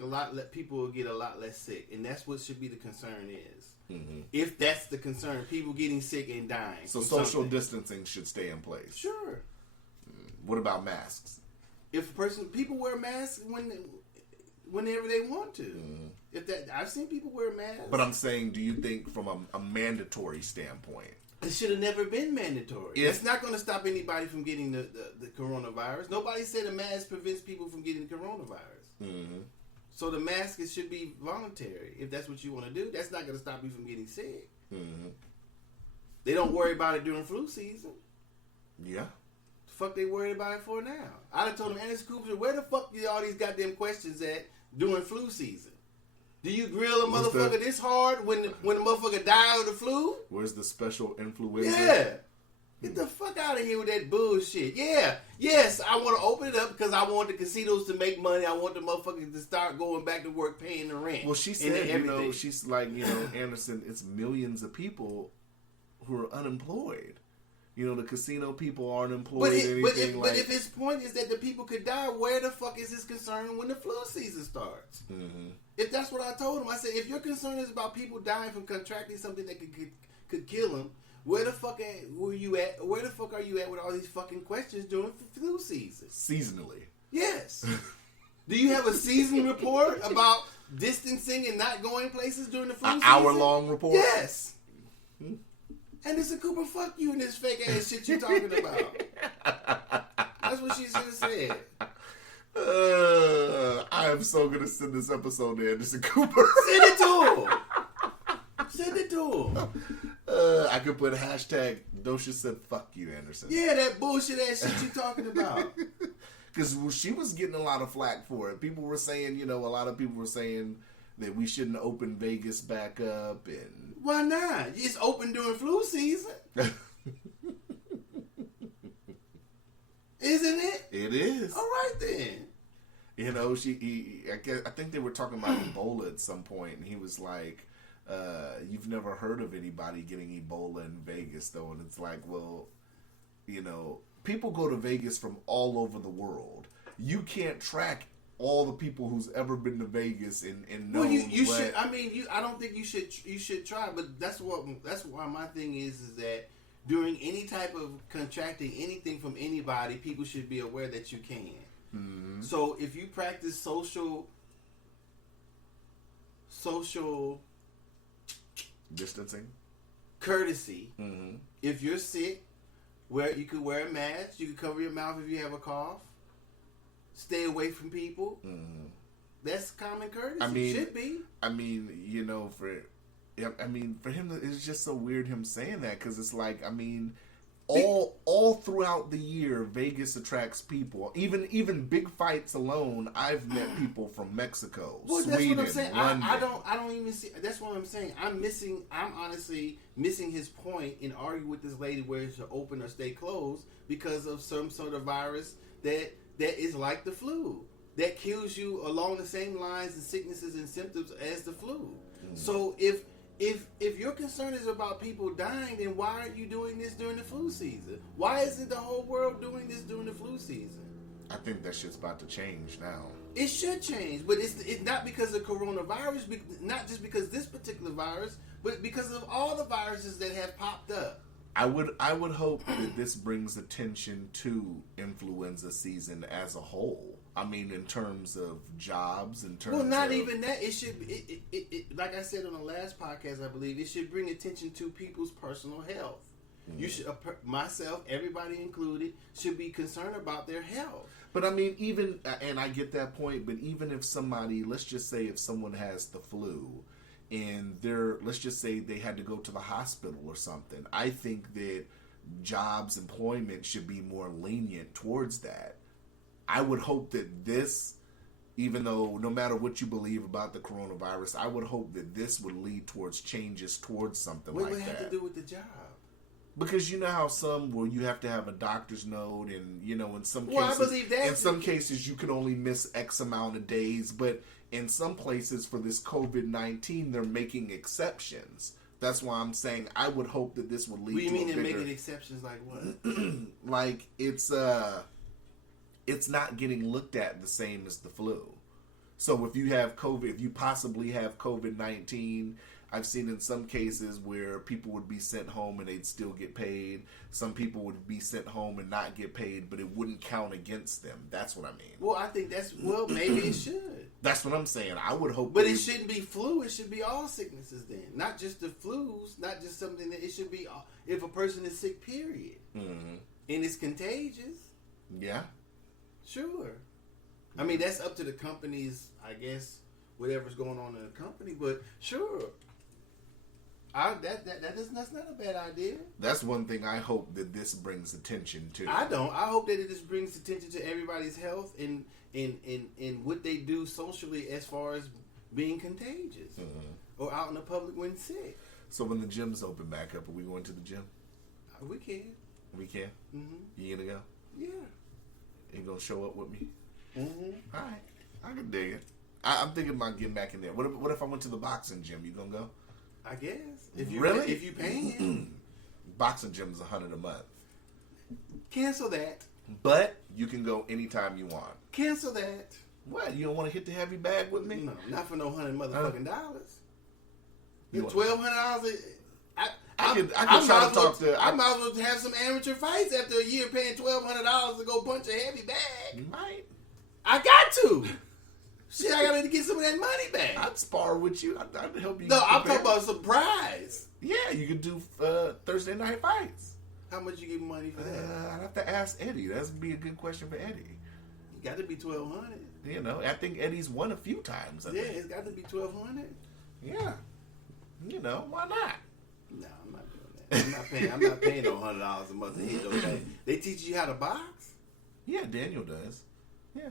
people will get a lot less sick, and that's what should be the concern is. Mm-hmm. If that's the concern, people getting sick and dying. So social distancing should stay in place. Sure. What about masks? If people wear masks whenever they want to. Mm-hmm. I've seen people wear masks. But I'm saying, do you think from a mandatory standpoint? It should have never been mandatory. It's not going to stop anybody from getting the coronavirus. Nobody said a mask prevents people from getting the coronavirus. Mm-hmm. So the mask should be voluntary. If that's what you want to do, that's not going to stop you from getting sick. Mm-hmm. They don't worry about it during flu season. Yeah. The fuck they worried about it for now? I'd have told them, Anderson Cooper, where the fuck get all these goddamn questions at during flu season? Do you grill a motherfucker this hard when the motherfucker die of the flu? Where's the special influenza? Yeah. Get the fuck out of here with that bullshit. Yeah. Yes, I want to open it up because I want the casinos to make money. I want the motherfuckers to start going back to work paying the rent. Well, she said, she's like, Anderson, it's millions of people who are unemployed. The casino people aren't employed. But if his point is that the people could die, where the fuck is his concern when the flu season starts? Mm-hmm. If that's what I told him, I said, if your concern is about people dying from contracting something that could kill them, where the fuck were you at? Where the fuck are you at with all these fucking questions during flu season? Seasonally. Yes. Do you have a season report about distancing and not going places during the flu season? An hour-long report? Yes. Hmm? Anderson Cooper, fuck you and this fake ass shit you talking about. That's what she should have said. I am so going to send this episode to Anderson Cooper. Send it to him. Send it to him. I could put hashtag Dosha said fuck you, Anderson. Yeah, that bullshit ass shit you talking about. Because she was getting a lot of flack for it. People were saying, a lot of people were saying that we shouldn't open Vegas back up. And why not? It's open during flu season. Isn't it? It is. All right then. I think they were talking about Ebola at some point, and he was like, you've never heard of anybody getting Ebola in Vegas, though. And it's like, well, people go to Vegas from all over the world. You can't track all the people who's ever been to Vegas and know. Well, you should. I mean, I don't think you should try. But that's why my thing is that during any type of contracting anything from anybody, people should be aware that you can. Mm-hmm. So if you practice social distancing, courtesy, mm-hmm. If you're sick, you could wear a mask. You could cover your mouth if you have a cough. Stay away from people. Mm-hmm. That's common courtesy. Should be. For him, it's just so weird him saying that because it's like, all throughout the year, Vegas attracts people. Even big fights alone, I've met people from Mexico, Sweden, that's what I'm saying. London. I don't even see. That's what I'm saying. I'm honestly missing his point in arguing with this lady where it should open or stay closed because of some sort of virus that is like the flu that kills you along the same lines and sicknesses and symptoms as the flu. Mm-hmm. So if your concern is about people dying, then why aren't you doing this during the flu season? Why isn't the whole world doing this during the flu season? I think that shit's about to change now. It should change, but it's not because of coronavirus, not just because this particular virus, but because of all the viruses that have popped up. I would hope that this brings attention to influenza season as a whole. I mean, in terms of jobs, in terms well, not of, even that. It should, like I said on the last podcast, I believe it should bring attention to people's personal health. You should, myself, everybody included, should be concerned about their health. But I mean, even, and I get that point, but even if somebody, let's just say if someone has the flu and let's just say they had to go to the hospital or something, I think that jobs, employment should be more lenient towards that. I would hope that this, even though no matter what you believe about the coronavirus, I would hope that this would lead towards changes towards something like that. What would it have to do with the job? Because you know how some where you have to have a doctor's note, and you know in some cases, I believe that. In some cases you can only miss X amount of days, but in some places for this COVID-19 they're making exceptions. That's why I'm saying I would hope that this would lead. What do you mean they're making exceptions? Like what? Like it's not getting looked at the same as the flu. So if you have COVID, if you possibly have COVID-19. I've seen in some cases where people would be sent home and they'd still get paid. Some people would be sent home and not get paid, but it wouldn't count against them. That's what I mean. Well, I think maybe it should. That's what I'm saying. I would hope. But it shouldn't be flu. It should be all sicknesses then. Not just the flus, not just something that it should be if a person is sick, period. Mm-hmm. And it's contagious. Yeah. Sure. I mean, that's up to the companies, I guess, whatever's going on in the company, but sure. That's not a bad idea. That's one thing I hope that this brings attention to. I don't. I hope that it just brings attention to everybody's health and what they do socially as far as being contagious or out in the public when sick. So when the gyms open back up, are we going to the gym? We can. We can? Mm-hmm. You gonna go? Yeah. You gonna show up with me? Mm-hmm. All right. I can dig it. I'm thinking about getting back in there. What if I went to the boxing gym? You gonna go? I guess. If you paying. Boxing gym is $100 a month. Cancel that. But you can go anytime you want. Cancel that. What? You don't want to hit the heavy bag with me? No, not for no $100 motherfucking dollars. You $1,200. I could try to talk to. I might as well have some amateur fights after a year paying $1,200 to go punch a heavy bag. You might. I got to. Shit, I gotta get some of that money back. I'd spar with you. I'd help you. No, I'm talking about a surprise. Yeah, you could do Thursday night fights. How much you give money for that? I'd have to ask Eddie. That'd be a good question for Eddie. You got to be $1,200. You know, I think Eddie's won a few times. Yeah, it's got to be $1,200. Yeah. You know, why not? No, I'm not doing that. I'm not paying no $100 a month to hit those things. They teach you how to box? Yeah, Daniel does. Yeah.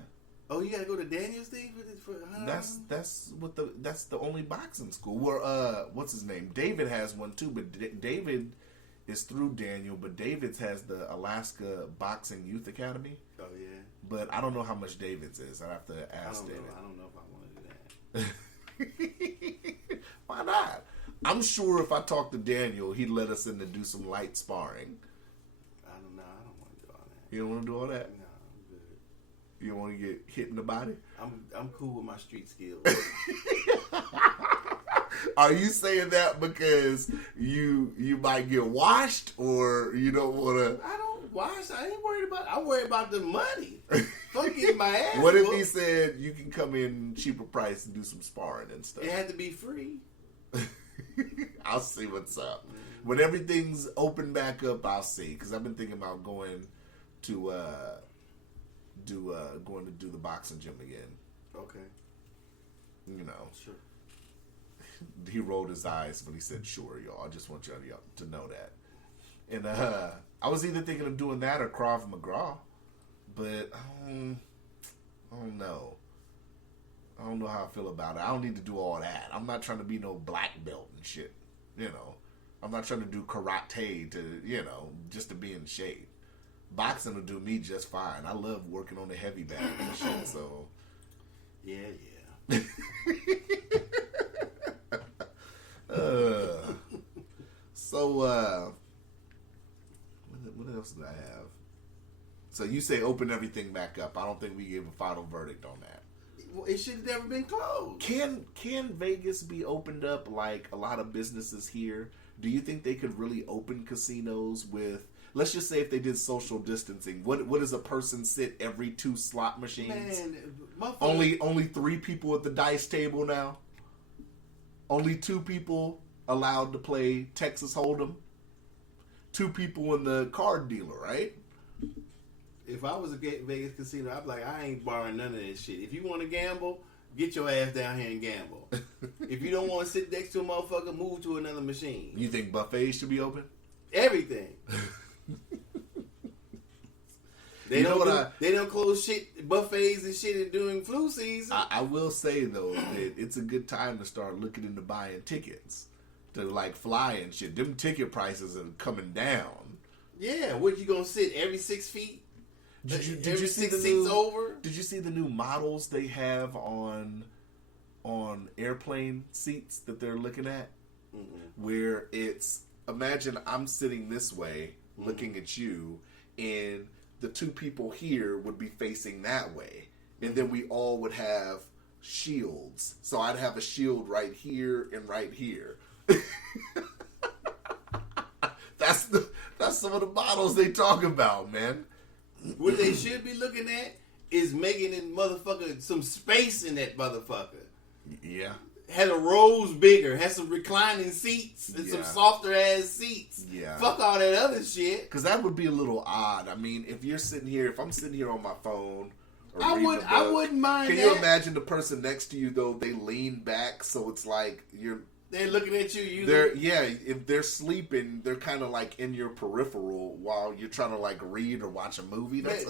Oh, you gotta go to Daniel's thing for $100? That's the only boxing school. Where what's his name? David has one too, but David is through Daniel. But David's has the Alaska Boxing Youth Academy. Oh yeah. But I don't know how much David's is. I have to ask David. I don't know if I want to do that. Why not? I'm sure if I talked to Daniel, he'd let us in to do some light sparring. I don't know. I don't want to do all that. You don't want to do all that? No, I'm good. You don't want to get hit in the body? I'm cool with my street skills. Are you saying that because you might get washed, or you don't want to? I don't wash. I ain't worried about. I'm worried about the money. Fuck getting my ass. What if he said you can come in cheaper price and do some sparring and stuff? It had to be free. I'll see what's up. When everything's open back up, I'll see. Because I've been thinking about going to do the boxing gym again. Okay. You know. Sure. He rolled his eyes when he said, "Sure, y'all. I just want y'all to know that." And I was either thinking of doing that or Krav Maga, but I don't know. I don't know how I feel about it. I don't need to do all that. I'm not trying to be no black belt and shit. You know, I'm not trying to do karate to, just to be in shape. Boxing will do me just fine. I love working on the heavy bag and shit, so. Yeah. What else did I have? So you say open everything back up. I don't think we gave a final verdict on that. It should have never been closed. Can Vegas be opened up like a lot of businesses here? Do you think they could really open casinos with? Let's just say if they did social distancing, what does a person sit every 2 slot machines? Man, only 3 people at the dice table now. Only 2 people allowed to play Texas Hold'em. 2 people in the card dealer, right? If I was a Vegas casino, I'd be like, I ain't borrowing none of this shit. If you want to gamble, get your ass down here and gamble. If you don't want to sit next to a motherfucker, move to another machine. You think buffets should be open? Everything. They don't close shit, buffets and shit during flu season. I will say though that it's a good time to start looking into buying tickets to like fly and shit. Them ticket prices are coming down. Yeah, what you gonna sit every 6 feet? Did you see six the seats new, over? Did you see the new models they have on airplane seats that they're looking at? Mm-mm. Where it's, imagine I'm sitting this way looking at you, and the 2 people here would be facing that way, and then we all would have shields. So I'd have a shield right here and right here. That's some of the models they talk about, man. What they should be looking at is making it motherfucker some space in that motherfucker. Yeah. Had a rows bigger, had some reclining seats and some softer ass seats. Yeah. Fuck all that other shit. Because that would be a little odd. I mean, if I'm sitting here on my phone, or I wouldn't mind. Can you imagine the person next to you though? They lean back, so it's like they're looking at you. If they're sleeping, they're kind of like in your peripheral while you're trying to like read or watch a movie. That's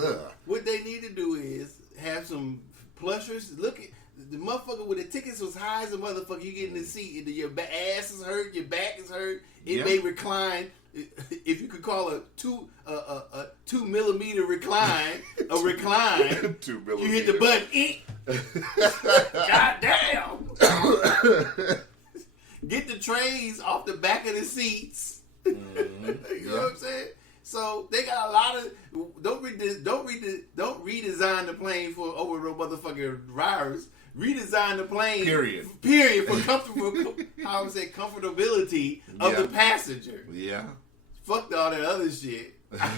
What they need to do is have some plushers. Look at the motherfucker with the tickets was high as a motherfucker. You get in the seat, and your ass is hurt, your back is hurt. It may recline. If you could call a 2 millimeter recline a recline, 2 millimeter. you hit the button. God damn. Get the trays off the back of the seats. Mm-hmm. You know what I'm saying? So they got a lot of don't redesign the plane for over the motherfucking virus. Redesign the plane. Period. For comfortability of the passenger. Yeah. Fuck all that other shit. I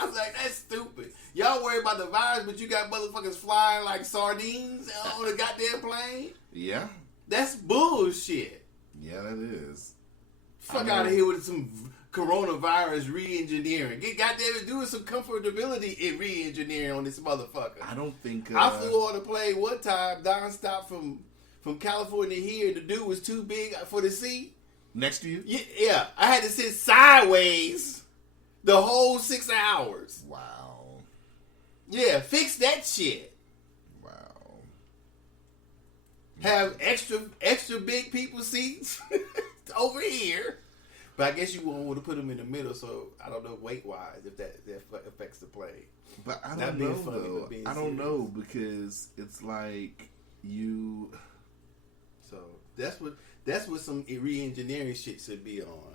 was like, that's stupid. Y'all worry about the virus, but you got motherfuckers flying like sardines on the goddamn plane? Yeah. That's bullshit. Yeah, that is. Fuck out of here with some coronavirus re-engineering. Get goddamn it, doing some comfortability in re-engineering on this motherfucker. I don't think... I flew on a plane one time, nonstop from California here. The dude was too big for the seat. Next to you? Yeah. I had to sit sideways the whole 6 hours. Wow. Yeah, fix that shit. Wow. Have extra big people seats over here. But I guess you won't want to put them in the middle, so I don't know weight-wise if that affects the play. But I don't know, though. I don't know, because it's like you... So that's what some re-engineering shit should be on.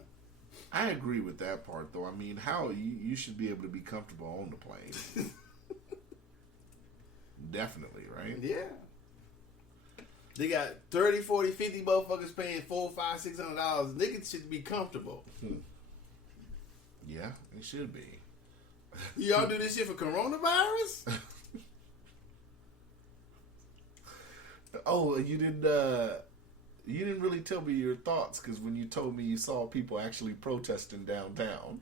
I agree with that part, though. I mean, how you should be able to be comfortable on the plane. Definitely, right? Yeah. They got 30, 40, 50 motherfuckers paying $400, $500, $600. Niggas should be comfortable. Yeah, it should be. Y'all do this shit for coronavirus? Oh, you didn't really tell me your thoughts, because when you told me you saw people actually protesting downtown,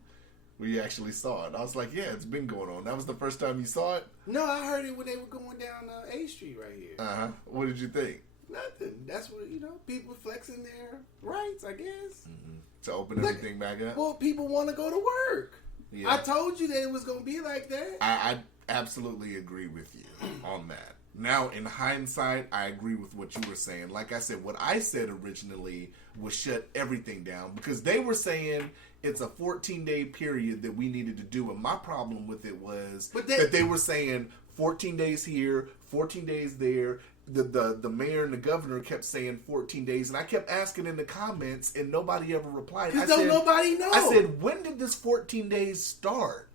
where you actually saw it, I was like, yeah, it's been going on. That was the first time you saw it? No, I heard it when they were going down A Street right here. Uh-huh. What did you think? Nothing. That's what, people flexing their rights, I guess. Mm-hmm. To open everything back up? Well, people want to go to work. Yeah. I told you that it was going to be like that. I absolutely agree with you on that. Now, in hindsight, I agree with what you were saying. Like I said, what I said originally was shut everything down, because they were saying it's a 14-day period that we needed to do, and my problem with it was that they were saying 14 days here, 14 days there. The mayor and the governor kept saying 14 days, and I kept asking in the comments, and nobody ever replied. Because nobody knows. I said, when did this 14 days start?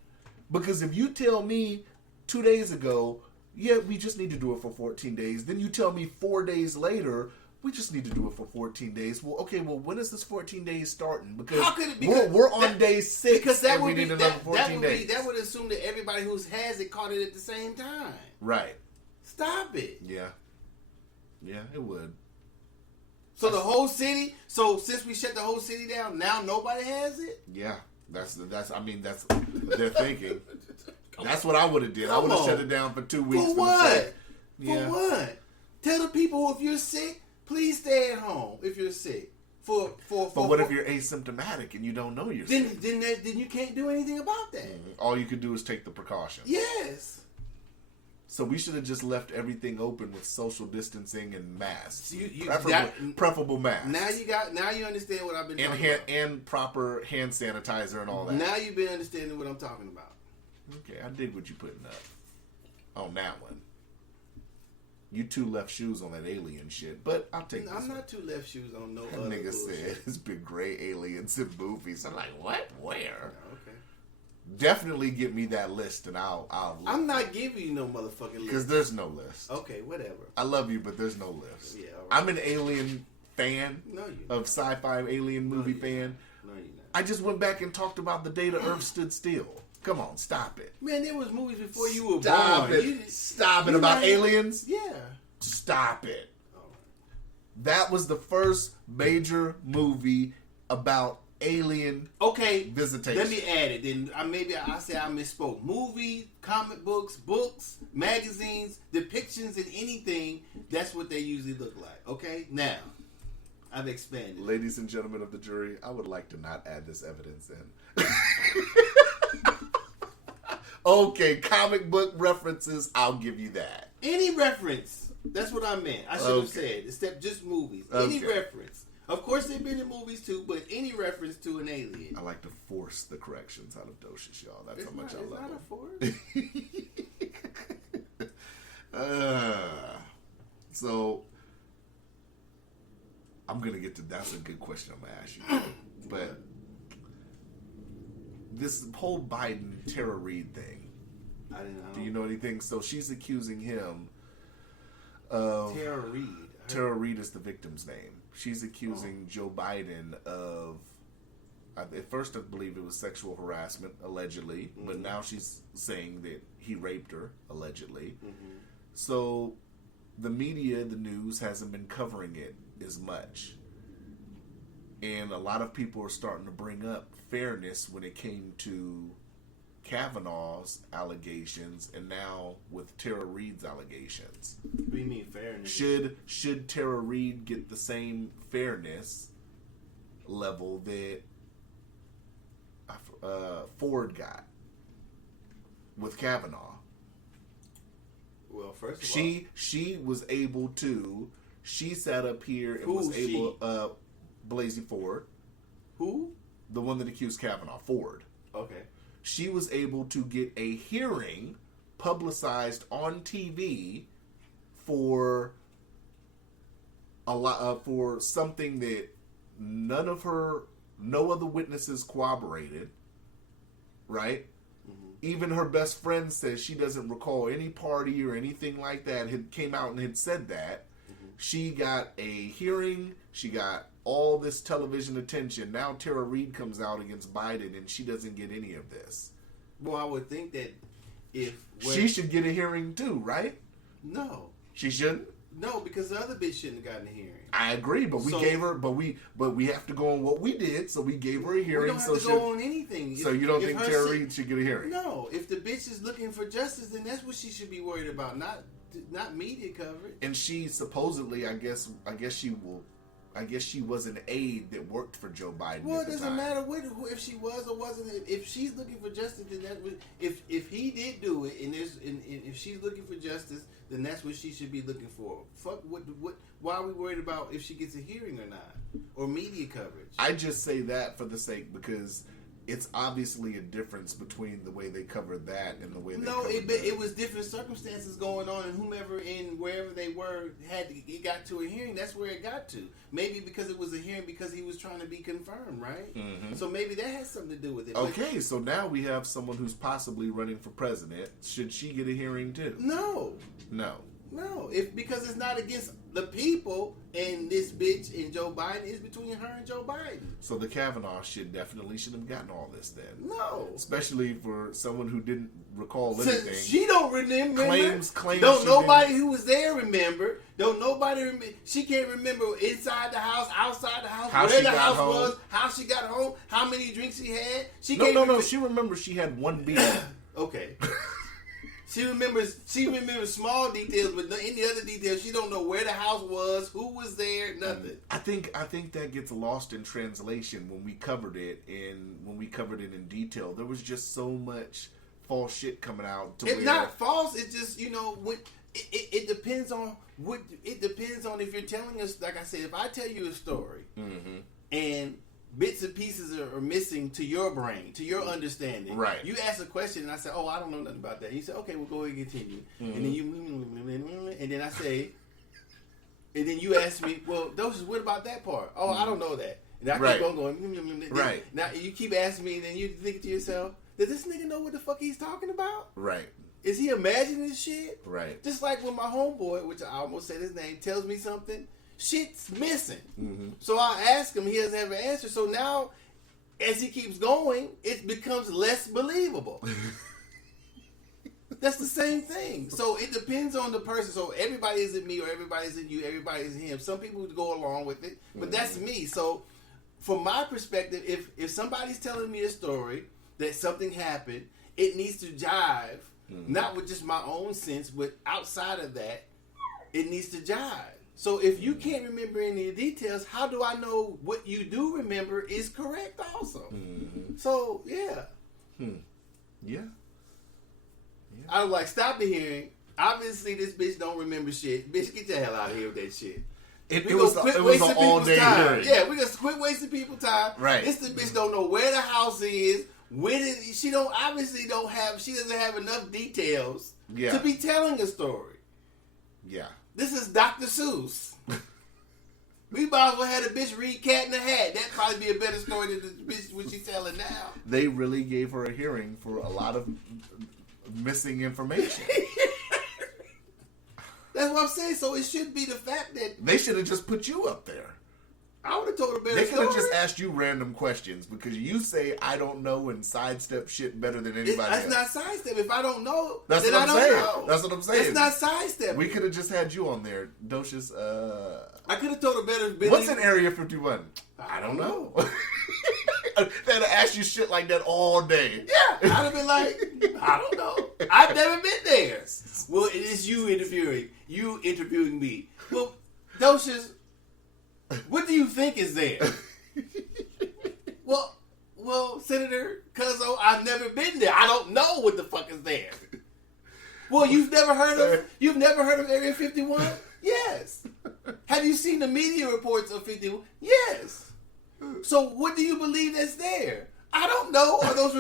Because if you tell me 2 days ago yeah, we just need to do it for 14 days. Then you tell me 4 days later, we just need to do it for 14 days. Well, okay, well, when is this 14 days starting? Because, How could it be? We're on day 6 because that and would we be need another 14 days. that would assume that everybody who has it caught it at the same time. Right. Stop it. Yeah. Yeah, it would. So the whole city. So since we shut the whole city down, now nobody has it. Yeah, that's they're thinking. That's what I would have did. I would have shut it down for 2 weeks. For what? Yeah. For what? Tell the people if you're sick, please stay at home. If you're sick, but what if you're asymptomatic and you don't know you're sick? Then you can't do anything about that. All you could do is take the precautions. Yes. So we should have just left everything open with social distancing and masks. Preferable masks. Now you understand what I've been talking about. And proper hand sanitizer and all that. Now you've been understanding what I'm talking about. Okay, I dig what you're putting up on that one. You two left shoes on that alien shit, but I'll take this. I'm not two left shoes on no that other nigga bullshit. said it's been gray aliens in movies. I'm like, what? Where? Okay. Definitely give me that list, and I'll. I'm not giving you no motherfucking list because there's no list. Okay, whatever. I love you, but there's no list. Yeah, all right. I'm an alien fan. No, you of sci-fi alien movie fan. No, you're not. I just went back and talked about the day the Earth stood still. Come on, stop it. Man, there was movies before you were Stop born. it. Stop it about aliens. Yeah. Stop it. All right. That was the first major movie about alien visitation. Let me add it. Then maybe I say I misspoke. Movies, comic books, magazines, depictions in anything, that's what they usually look like. Okay? Now, I've expanded. Ladies and gentlemen of the jury, I would like to not add this evidence in. Okay, comic book references, I'll give you that. Any reference. That's what I meant. I should have said. Except just movies. Any reference. Of course, they've been in movies too, but any reference to an alien. I like to force the corrections out of Docious, y'all. That's how much I love them. It's not a force. So, I'm going to get to... That's a good question I'm going to ask you. But... this whole Biden Tara Reid thing. I didn't know. Do you know anything? So she's accusing him of... Tara Reid. Tara Reid is the victim's name. She's accusing Joe Biden of... At first I believe it was sexual harassment, allegedly. Mm-hmm. But now she's saying that he raped her, allegedly. Mm-hmm. So the media, the news, hasn't been covering it as much. And a lot of people are starting to bring up fairness when it came to Kavanaugh's allegations and now with Tara Reid's allegations. What do you mean fairness? Should Tara Reid get the same fairness level that Ford got with Kavanaugh? Well, first of all, she was able to. She sat up here and was able. Blasey Ford. Who? The one that accused Kavanaugh. Ford. Okay. She was able to get a hearing publicized on TV for for something that no other witnesses corroborated. Right? Mm-hmm. Even her best friend says she doesn't recall any party or anything like that had came out and had said that. Mm-hmm. She got a hearing. She got all this television attention. Now Tara Reid comes out against Biden and she doesn't get any of this. Well, I would think that she should get a hearing too, right? No. She shouldn't? No, because the other bitch shouldn't have gotten a hearing. I agree, but we gave her but we have to go on what we did, so we gave her a hearing. We don't have to go on anything. So you don't think Tara Reid should get a hearing? No. If the bitch is looking for justice, then that's what she should be worried about, not media coverage. And she supposedly, I guess she was an aide that worked for Joe Biden. Well, it doesn't matter if she was or wasn't. If she's looking for justice, then that would, if he did do it, and if she's looking for justice, then that's what she should be looking for. Fuck what? Why are we worried about if she gets a hearing or not, or media coverage? I just say that for the sake because it's obviously a difference between the way they covered that and the way they No, covered it was different circumstances going on, and whomever in wherever they were it got to a hearing. That's where it got to. Maybe because it was a hearing because he was trying to be confirmed, right? Mm-hmm. So maybe that has something to do with it. Okay, so now we have someone who's possibly running for president. Should she get a hearing too? No. Because it's not against the people, and this bitch and Joe Biden. It's between her and Joe Biden. So the Kavanaugh shit definitely should have gotten all this then. No, especially for someone who didn't recall anything. She don't remember. Claims. Don't nobody who was there remember. Don't nobody remember. She can't remember inside the house, outside the house, where the house was, how she got home, how many drinks she had. She can't remember. She remembers she had one beer. Okay. She remembers small details, but any other details, she don't know where the house was, who was there, nothing. I think that gets lost in translation when we covered it in detail. There was just so much false shit coming out. It's not false. It's just when it depends on what it depends on if you're telling us. Like I said, if I tell you a story and bits and pieces are missing to your brain, to your understanding. Right. You ask a question, and I say, "Oh, I don't know nothing about that." And you say, "Okay, we'll go ahead and continue." And then and then I say, and then you ask me, "Well, Doses, what about that part?" "Oh, I don't know that." And I keep on going. Right. Now you keep asking me, and then you think to yourself, "Does this nigga know what the fuck he's talking about?" Right. Is he imagining this shit? Right. Just like when my homeboy, which I almost said his name, tells me something. Shit's missing. Mm-hmm. So I ask him, he doesn't have an answer. So now, as he keeps going, it becomes less believable. That's the same thing. So it depends on the person. So everybody isn't me or everybody isn't you, everybody isn't him. Some people would go along with it, but that's me. So from my perspective, if somebody's telling me a story that something happened, it needs to jive, not with just my own sense, but outside of that, it needs to jive. So if you can't remember any of the details, how do I know what you do remember is correct also? Mm-hmm. So, yeah. Yeah. I was stop the hearing. Obviously, this bitch don't remember shit. Bitch, get the hell out of here with that shit. It was an all-day hearing. Yeah, we just quit wasting people's time. Right. This bitch don't know where the house is. She doesn't have enough details to be telling a story. Yeah. This is Dr. Seuss. We might as well have a bitch read Cat in the Hat. That'd probably be a better story than the bitch what she's telling now. They really gave her a hearing for a lot of missing information. That's what I'm saying. So it should be the fact that they should have just put you up there. I would have told her better. They could have just asked you random questions because you say I don't know and sidestep shit better than anybody else. That's not sidestep. If I don't know, that's then what I'm I don't saying. know. That's what I'm saying. That's not sidestep. We could have just had you on there, Docious. I could have told her better. What's in Area 51? I don't know. They'd have asked you shit like that all day. Yeah, I'd have been like, I don't know. I've never been there. Well, it is you interviewing me. Well, Docious, what do you think is there? Well, Senator Cuzzo, I've never been there. I don't know what the fuck is there. Well, you've never heard of Area 51? Yes. Have you seen the media reports of 51? Yes. So what do you believe that's there? I don't know. Are those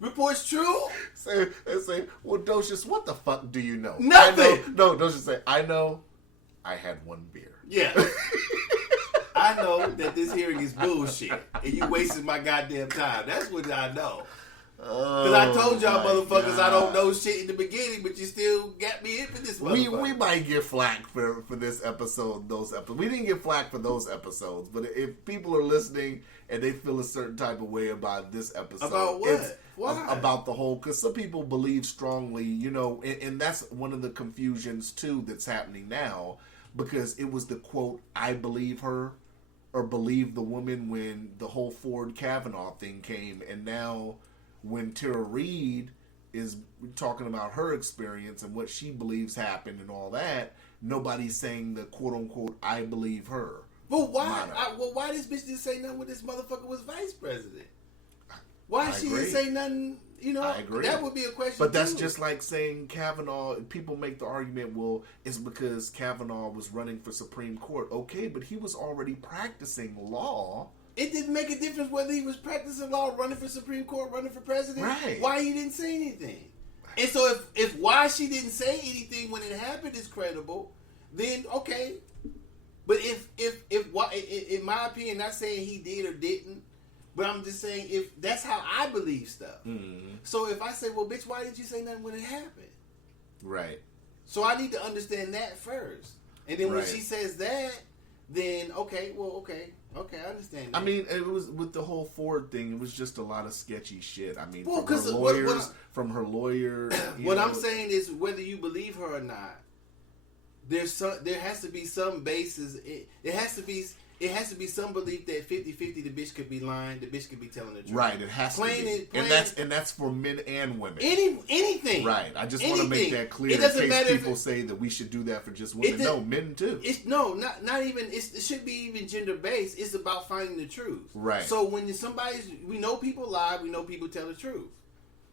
reports true? Say, well, Docious, what the fuck do you know? Nothing. No, Docious say, I know I had one beer. Yeah. I know that this hearing is bullshit and you wasted my goddamn time. That's what I know. Because I told y'all motherfuckers I don't know shit in the beginning, but you still got me in for this motherfucker. We might get flack for this episode, those episodes. We didn't get flack for those episodes, but if people are listening and they feel a certain type of way about this episode. About what? Why? About the whole, because some people believe strongly, and that's one of the confusions too that's happening now, because it was the quote, I believe her, or believe the woman when the whole Ford Kavanaugh thing came, and now when Tara Reid is talking about her experience and what she believes happened and all that, nobody's saying the quote-unquote, I believe her. But why? Why this bitch didn't say nothing when this motherfucker was vice president? Why she didn't say nothing? I agree. That would be a question. But that's just like saying Kavanaugh. People make the argument, well, it's because Kavanaugh was running for Supreme Court. Okay, but he was already practicing law It didn't make a difference whether he was practicing law, running for Supreme Court, running for president. Right. Why he didn't say anything. And so if why she didn't say anything when it happened is credible, then okay. But if in my opinion, not saying he did or didn't, but I'm just saying if that's how I believe stuff. Mm-hmm. So if I say, well, bitch, why didn't you say nothing when it happened? Right. So I need to understand that first. And then when Right. she says that, then okay, I understand that. I mean, it was with the whole Ford thing. It was just a lot of sketchy shit. I mean, Well, from her 'cause lawyers, from her lawyer. What I'm saying is, whether you believe her or not, there has to be some basis. It has to be some belief that 50-50 the bitch could be lying, the bitch could be telling the truth. Right, it has to be. And that's for men and women. Anything. Right. I just want to make that clear It in doesn't case matter people say that we should do that for just women. No, men too. Not even. It should be even gender based. It's about finding the truth. Right. So when we know people lie, we know people tell the truth.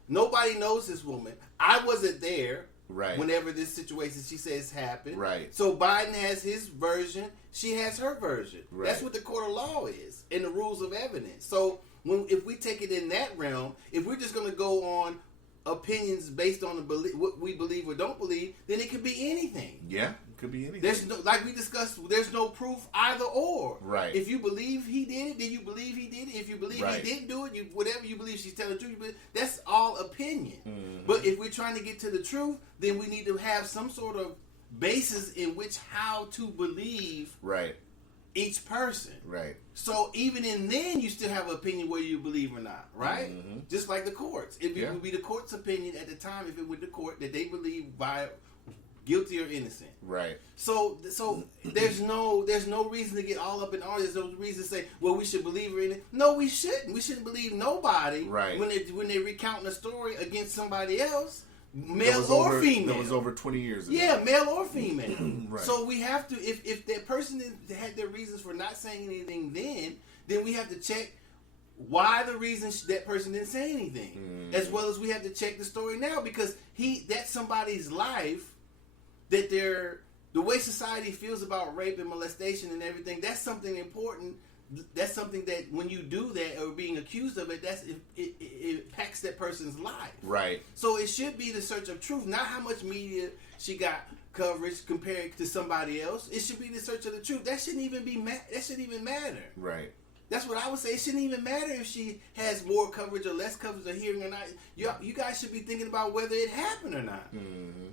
Nobody knows this woman. I wasn't there. Right. Whenever this situation she says happened. Right. So Biden has his version. She has her version. Right. That's what the court of law is and the rules of evidence. So if we take it in that realm, if we're just going to go on opinions based on what we believe or don't believe, then it could be anything. Yeah, it could be anything. There's no, like we discussed, there's no proof either or. Right. If you believe he did it, then you believe he did it. If you believe Right. he didn't do it, whatever you believe she's telling the truth, that's all opinion. Mm-hmm. But if we're trying to get to the truth, then we need to have some sort of basis in which how to believe Right. each person. Right. So even in then, you still have an opinion whether you believe or not, right? Mm-hmm. Just like the courts. It would be the court's opinion at the time, if it went to court, that they believe by guilty or innocent. Right. So there's no reason to get all up in all. There's no reason to say, well, we should believe her in it. No, we shouldn't. We shouldn't believe nobody. Right. When they recounting a story against somebody else, male or female. That was over 20 years ago. Yeah, male or female. Right. So we have to, if that person had their reasons for not saying anything then we have to check why the reason that person didn't say anything, as well as we have to check the story now, because that's somebody's life. That the way society feels about rape and molestation and everything, that's something important. That's something that when you do that or being accused of it, it impacts that person's life. Right. So it should be the search of truth, not how much media she got coverage compared to somebody else. It should be the search of the truth. That shouldn't even that shouldn't even matter. Right. That's what I would say. It shouldn't even matter if she has more coverage or less coverage or hearing or not. You guys should be thinking about whether it happened or not. Mm-hmm.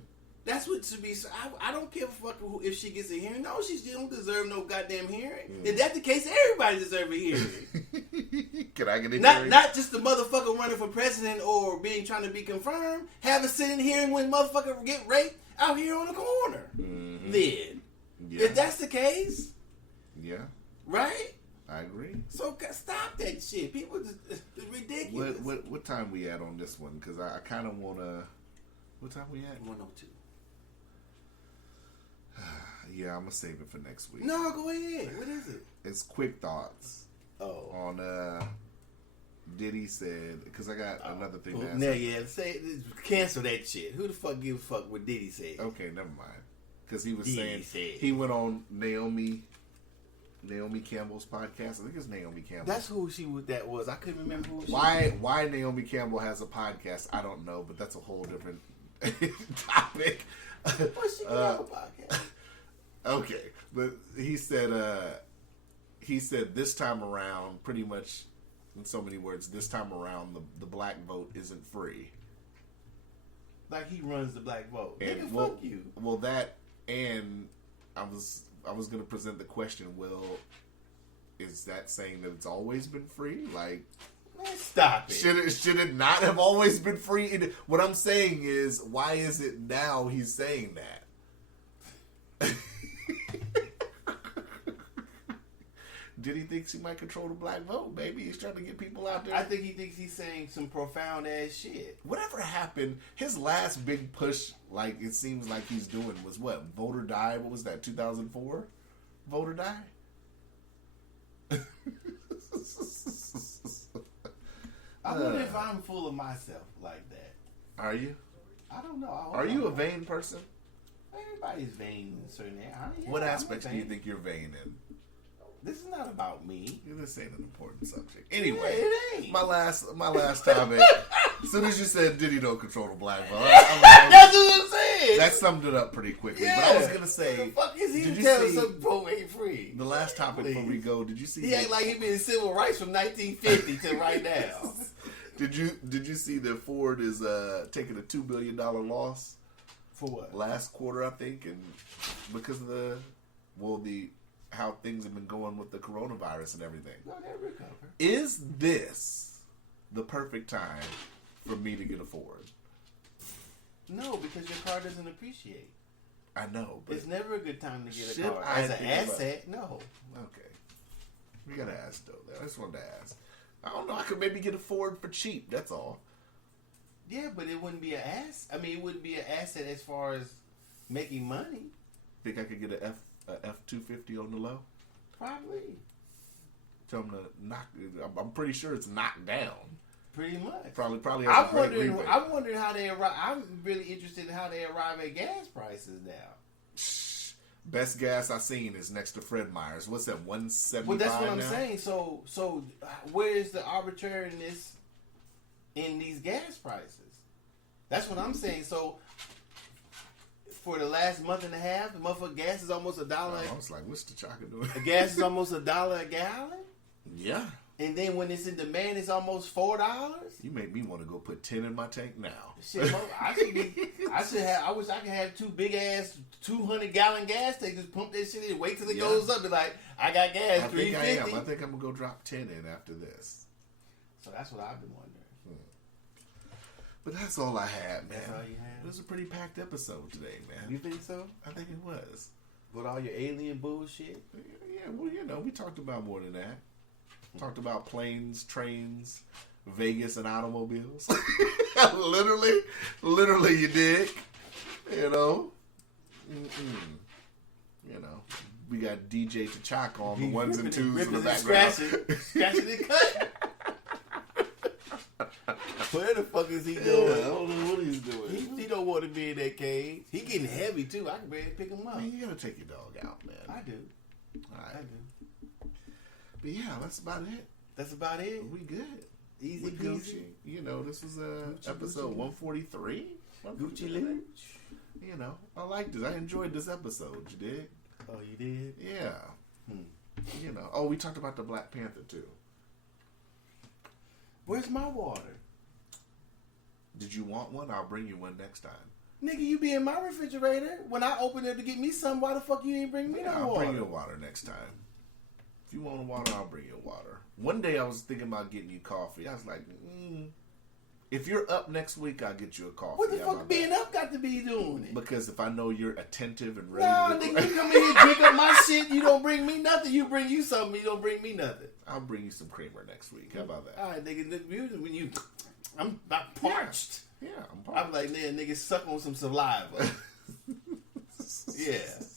That's what should be. I don't give a fuck if she gets a hearing. No, she don't deserve no goddamn hearing. If that's the case, everybody deserves a hearing. Can I get a hearing? Not just the motherfucker running for president or trying to be confirmed. Have a sitting hearing when motherfucker get raped out here on the corner. Mm-hmm. Then, Yeah. if that's the case, Yeah. right? I agree. So stop that shit. People, it's ridiculous. What time we at on this one? Because I kind of want to. What time we at? 102. Yeah, I'm gonna save it for next week. No, go ahead. What is it? It's quick thoughts. Oh. On Diddy said, because I got another thing to ask. No, yeah, cancel that shit. Who the fuck give a fuck what Diddy said? Okay, never mind. Because he was Diddy saying said. he went on Naomi Campbell's podcast. I think it's Naomi Campbell. That's who that was. I couldn't remember who she Why Naomi Campbell has a podcast, I don't know, but that's a whole different topic. Well, she can have a podcast. Okay, but he said this time around, pretty much in so many words, this time around the black vote isn't free. Like he runs the black vote. And Nigga, fuck you. Well, that, and I was going to present the question. Well, is that saying that it's always been free? Like, man, stop it. Should it not have always been free? And what I'm saying is, why is it now he's saying that? Did he think he might control the black vote? Maybe he's trying to get people out there. I think he thinks he's saying some profound ass shit. Whatever happened, his last big push, like it seems like he's doing, was what? Vote or Die? What was that, 2004? Vote or Die? I wonder if I'm full of myself like that. Are you? I don't know. Are you a vain person? Everybody's vain in a certain area. What aspects do you think you're vain in? This is not about me. This ain't an important subject. Anyway, it ain't. my last topic. As soon as you said Diddy don't control the black ball, That's what I'm saying. that summed it up pretty quickly. Yeah. But I was gonna say, What the fuck is he did you telling see some bro ain't free? the last topic before we go? Did you see? He act like he been in civil rights from 1950 to right now. Did you see that Ford is taking a $2 billion loss For what? last quarter? I think, and because of the how things have been going with the coronavirus and everything. No, they recover. Is this the perfect time for me to get a Ford? No, because your car doesn't appreciate. I know, but It's never a good time to get a should car. I As an think about- asset, no. okay. We gotta ask though. I just wanted to ask. I don't know. I could maybe get a Ford for cheap. That's all. Yeah, but it wouldn't be an ass. I mean, it wouldn't be an asset as far as making money. Think I could get a F-250 on the low? Probably. Tell them to knock. I'm pretty sure it's knocked down. Pretty much. Probably. Has a great rebate. I'm wondering how they arrive. I'm really interested in how they arrive at gas prices now. Best gas I've seen is next to Fred Meyer's. What's that? 175. Well, that's what I'm now? saying. So where is the arbitrariness in these gas prices? That's what I'm saying. So for the last month and a half, the motherfucking gas is almost $1. I was like, what's the chocolate doing? The gas is almost $1 a gallon. Yeah. And then when it's in demand, it's almost $4. You make me want to go put 10 in my tank now. Shit, I wish I could have two big ass 200-gallon gas tanks. Just pump that shit in, wait till it goes up, and like I got gas. I think I am. $3.50. I think I'm gonna go drop 10 in after this. So that's what I've been wondering. But that's all I had, man. That's all you had? It was a pretty packed episode today, man. You think so? I think it was. With all your alien bullshit? Yeah, well, we talked about more than that. Talked about planes, trains, Vegas, and automobiles. literally, you did. You know, we got DJ T'Chaka on the ones and twos in the background. Scratching and cutting. Where the fuck is he doing? I don't know what he's doing. He don't want to be in that cage. He getting heavy too. I can barely pick him up. Man, you gotta take your dog out, man. I do. All right. I do. But yeah, that's about it. That's about it. We good. Easy We peasy. Gucci. This was Gucci, episode Gucci. 143. Gucci Luch. I liked it. I enjoyed this episode. You did? Oh, you did? Yeah. Oh, we talked about the Black Panther too. Where's my water? Did you want one? I'll bring you one next time. Nigga, you be in my refrigerator. When I open it to get me some, why the fuck you ain't bring me no I'll water? bring you water next time. If you want water, I'll bring you water. One day I was thinking about getting you coffee. I was like, if you're up next week, I'll get you a coffee. What the How fuck about being that? up got to be doing it? Because if I know you're attentive and ready Nah, to nigga, you come in here, drink up my shit, you don't bring me nothing. You bring you something, you don't bring me nothing. I'll bring you some creamer next week. How about that? All right, nigga, usually when you, I'm about parched. Yeah, I'm I'm like, man, nigga, suck on some saliva. Yeah,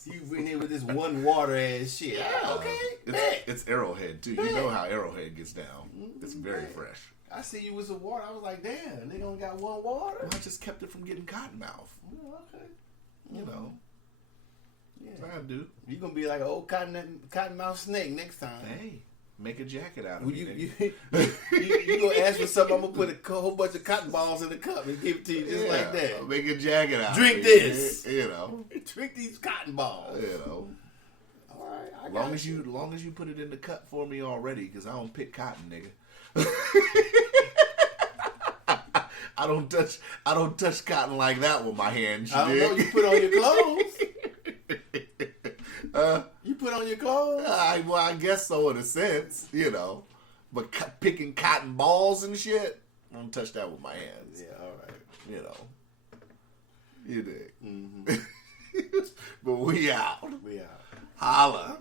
you in here with this one water ass shit. Yeah, okay, it's Arrowhead too. You know how Arrowhead gets down. It's very fresh. I see you with some water. I was like, damn, nigga only got one water. Well, I just kept it from getting cotton mouth. Oh, okay. You know. Yeah. I do. You gonna be like an old cotton mouth snake next time. Hey, make a jacket out of Well, it. you gonna ask for something? I'm gonna put a whole bunch of cotton balls in the cup and give it to you just like that. Make a jacket out Drink of it. this. You know. Drink these cotton balls. You know. All right, I got Long as you put it in the cup for me already, because I don't pick cotton, nigga. I don't touch cotton like that with my hands. I don't know. You put on your clothes. You put on your clothes. I guess so in a sense, But picking cotton balls and shit, I don't touch that with my hands. Yeah, all right. You dig. Mm-hmm. But we out. We out. Holla.